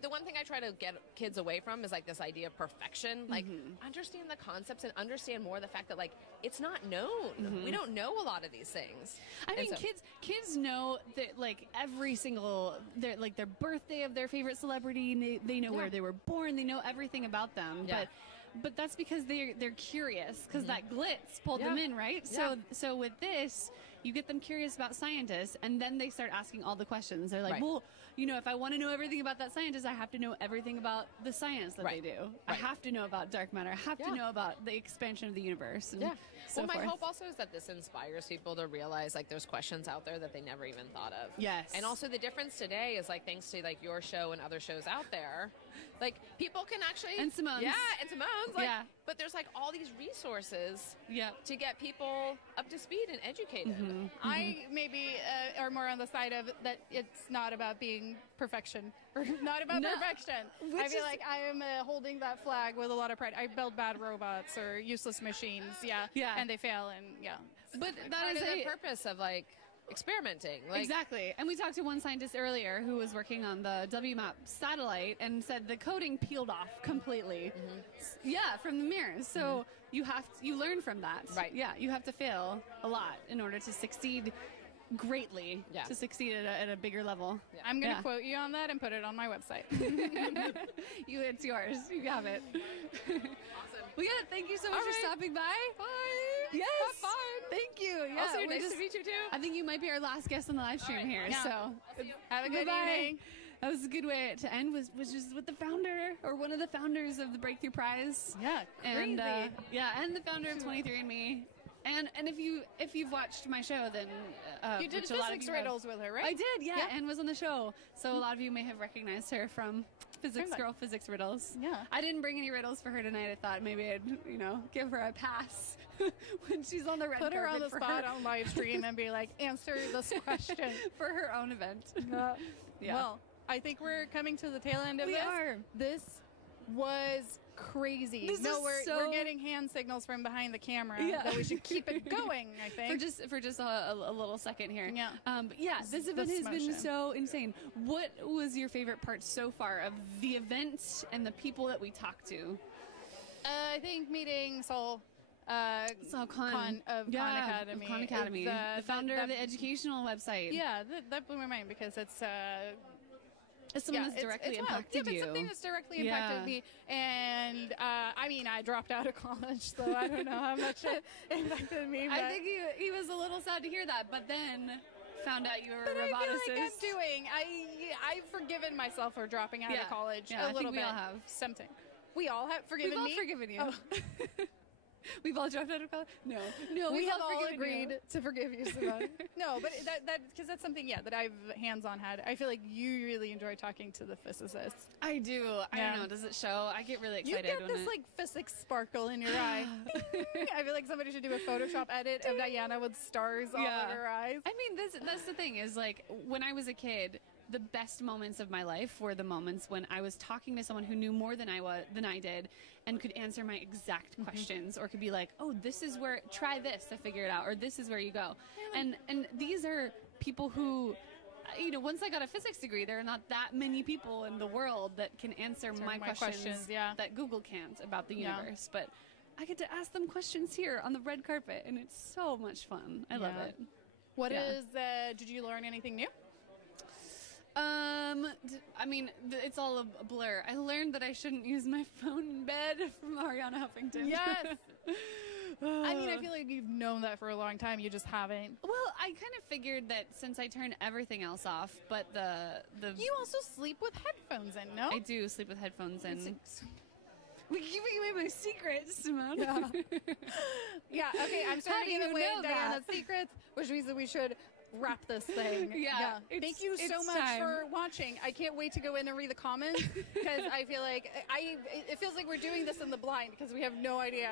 the one thing I try to get kids away from is like this idea of perfection. Like understand the concepts and understand more the fact that like it's not known. We don't know a lot of these things. I mean, kids know that like every single their birthday of their favorite celebrity. They know where they were born. They know everything about them. Yeah. But that's because they're curious because that glitz pulled them in, right? Yeah. So with this, you get them curious about scientists, and then they start asking all the questions. They're like, well, if I want to know everything about that scientist, I have to know everything about the science that they do. I have to know about dark matter. I have to know about the expansion of the universe. And so my forth. hope also is that this inspires people to realize like there's questions out there that they never even thought of. Yes. And also the difference today is like thanks to like your show and other shows out there, like people can actually and Simone's. Yeah, and Simone's. Like, but there's like all these resources to get people up to speed and educated. I maybe are more on the side of that it's not about being perfection or not about perfection. I feel like I am holding that flag with a lot of pride. I build bad robots or useless machines, and they fail, and But that part is of the purpose of like experimenting. Like, exactly. And we talked to one scientist earlier who was working on the WMAP satellite and said the coating peeled off completely. Yeah, from the mirrors. So you learn from that. Right. Yeah, you have to fail a lot in order to succeed greatly, to succeed at a bigger level. Yeah. I'm going to quote you on that and put it on my website. It's yours. You have it. Awesome. Well, yeah, thank you so much for stopping by. Bye. Yes. Have fun. Thank you. Yeah, Also, nice to meet you too. I think you might be our last guest on the live stream here. Yeah. So have a good Bye-bye. evening. That was a good way to end, was just with the founder, or one of the founders of the Breakthrough Prize. Yeah, and crazy. and the founder of 23andMe. And if you've watched my show, then you did which a lot of physics you have- riddles with her, right? I did, yeah. Anne was on the show, so a lot of you may have recognized her from Physics Girl Physics Riddles. Yeah. I didn't bring any riddles for her tonight. I thought maybe I'd give her a pass when she's on the red Put her on carpet the for spot on live stream and be like, answer this question for her own event. Yeah. Well, I think we're coming to the tail end of We this. are. This was crazy. This is we're so- getting hand signals from behind the camera Yeah. that we should keep it going, I think. For just a little second here. Yeah. But yeah, this event has been so insane. What was your favorite part so far of the event and the people that we talked to? I think meeting Saul Saul Khan Khan of Khan Academy. Khan Academy, the founder of the educational website. Yeah, that blew my mind because it's someone that's directly wild. impacted yeah, you. But something that's directly impacted me. And I mean, I dropped out of college, so I don't know how much it impacted me. But I think he was a little sad to hear that, but then found out you were but a roboticist. I feel like I'm doing. I've forgiven myself for dropping out of college Yeah, a little I think bit. we all have. Something. We all have forgiven We've me. all forgiven you. Oh. We've all dropped out of college? No, we we've have all forgiven agreed you. to forgive you, Simone. No, but that because that's something, that I've hands-on had. I feel like you really enjoy talking to the physicists. I do. I don't know. Does it show? I get really excited. You get this like physics sparkle in your eye. I feel like somebody should do a Photoshop edit of Dianna with stars all over her eyes. I mean, that's the thing is like when I was a kid, the best moments of my life were the moments when I was talking to someone who knew more than I did and could answer my exact questions, or could be like, oh, this is where, try this to figure it out, or this is where you go. And these are people who, once I got a physics degree, there are not that many people in the world that can answer my questions that Google can't about the universe. But I get to ask them questions here on the red carpet, and it's so much fun. I love it. What did you learn anything new? I mean, it's all a blur. I learned that I shouldn't use my phone in bed from Ariana Huffington. Yes. I mean, I feel like you've known that for a long time. You just haven't. Well, I kind of figured that since I turn everything else off, but the You also sleep with headphones in, no? I do sleep with headphones in. We're giving away my secrets, Simone. Yeah, okay, I'm starting to give away Diana's secrets, which means that we should wrap this thing. Yeah. Thank you so much for watching. I can't wait to go in and read the comments because I feel like it feels like we're doing this in the blind because we have no idea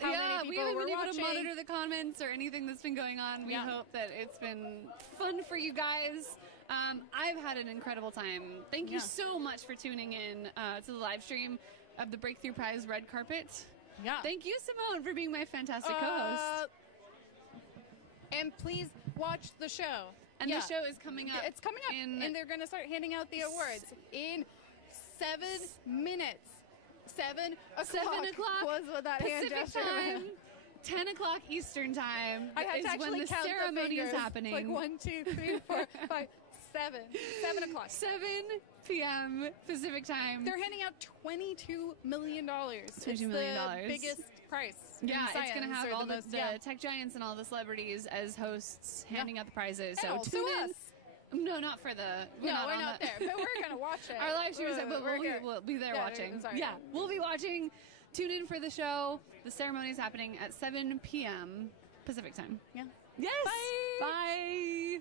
how many people we haven't were been able watching. to monitor the comments or anything that's been going on. We hope that it's been fun for you guys. I've had an incredible time. Thank you so much for tuning in to the live stream of the Breakthrough Prize red carpet. Yeah. Thank you, Simone, for being my fantastic co-host. And please watch the show. And the show is coming up. It's coming up. And they're going to start handing out the awards in 7 minutes. 7 o'clock was what that hand Pacific gesture time. meant. 10 o'clock Eastern time I had is to actually when the count ceremony the is fingers. happening. Like 1, 2, 3, 4, 5, 7. 7 o'clock. 7 p.m. Pacific time. They're handing out $22 million. $22 million. The biggest prize. Yeah, in it's going to science, have or all the most- tech giants and all the celebrities as hosts handing out the prizes. And So also tune in. us. No, not for the. We're on not the- there, but we're going to watch it. Our live stream is We're we'll be there Yeah, watching. sorry. Yeah, we'll be watching. Tune in for the show. The ceremony is happening at 7 p.m. Pacific time. Yeah. Yes. Bye. Bye.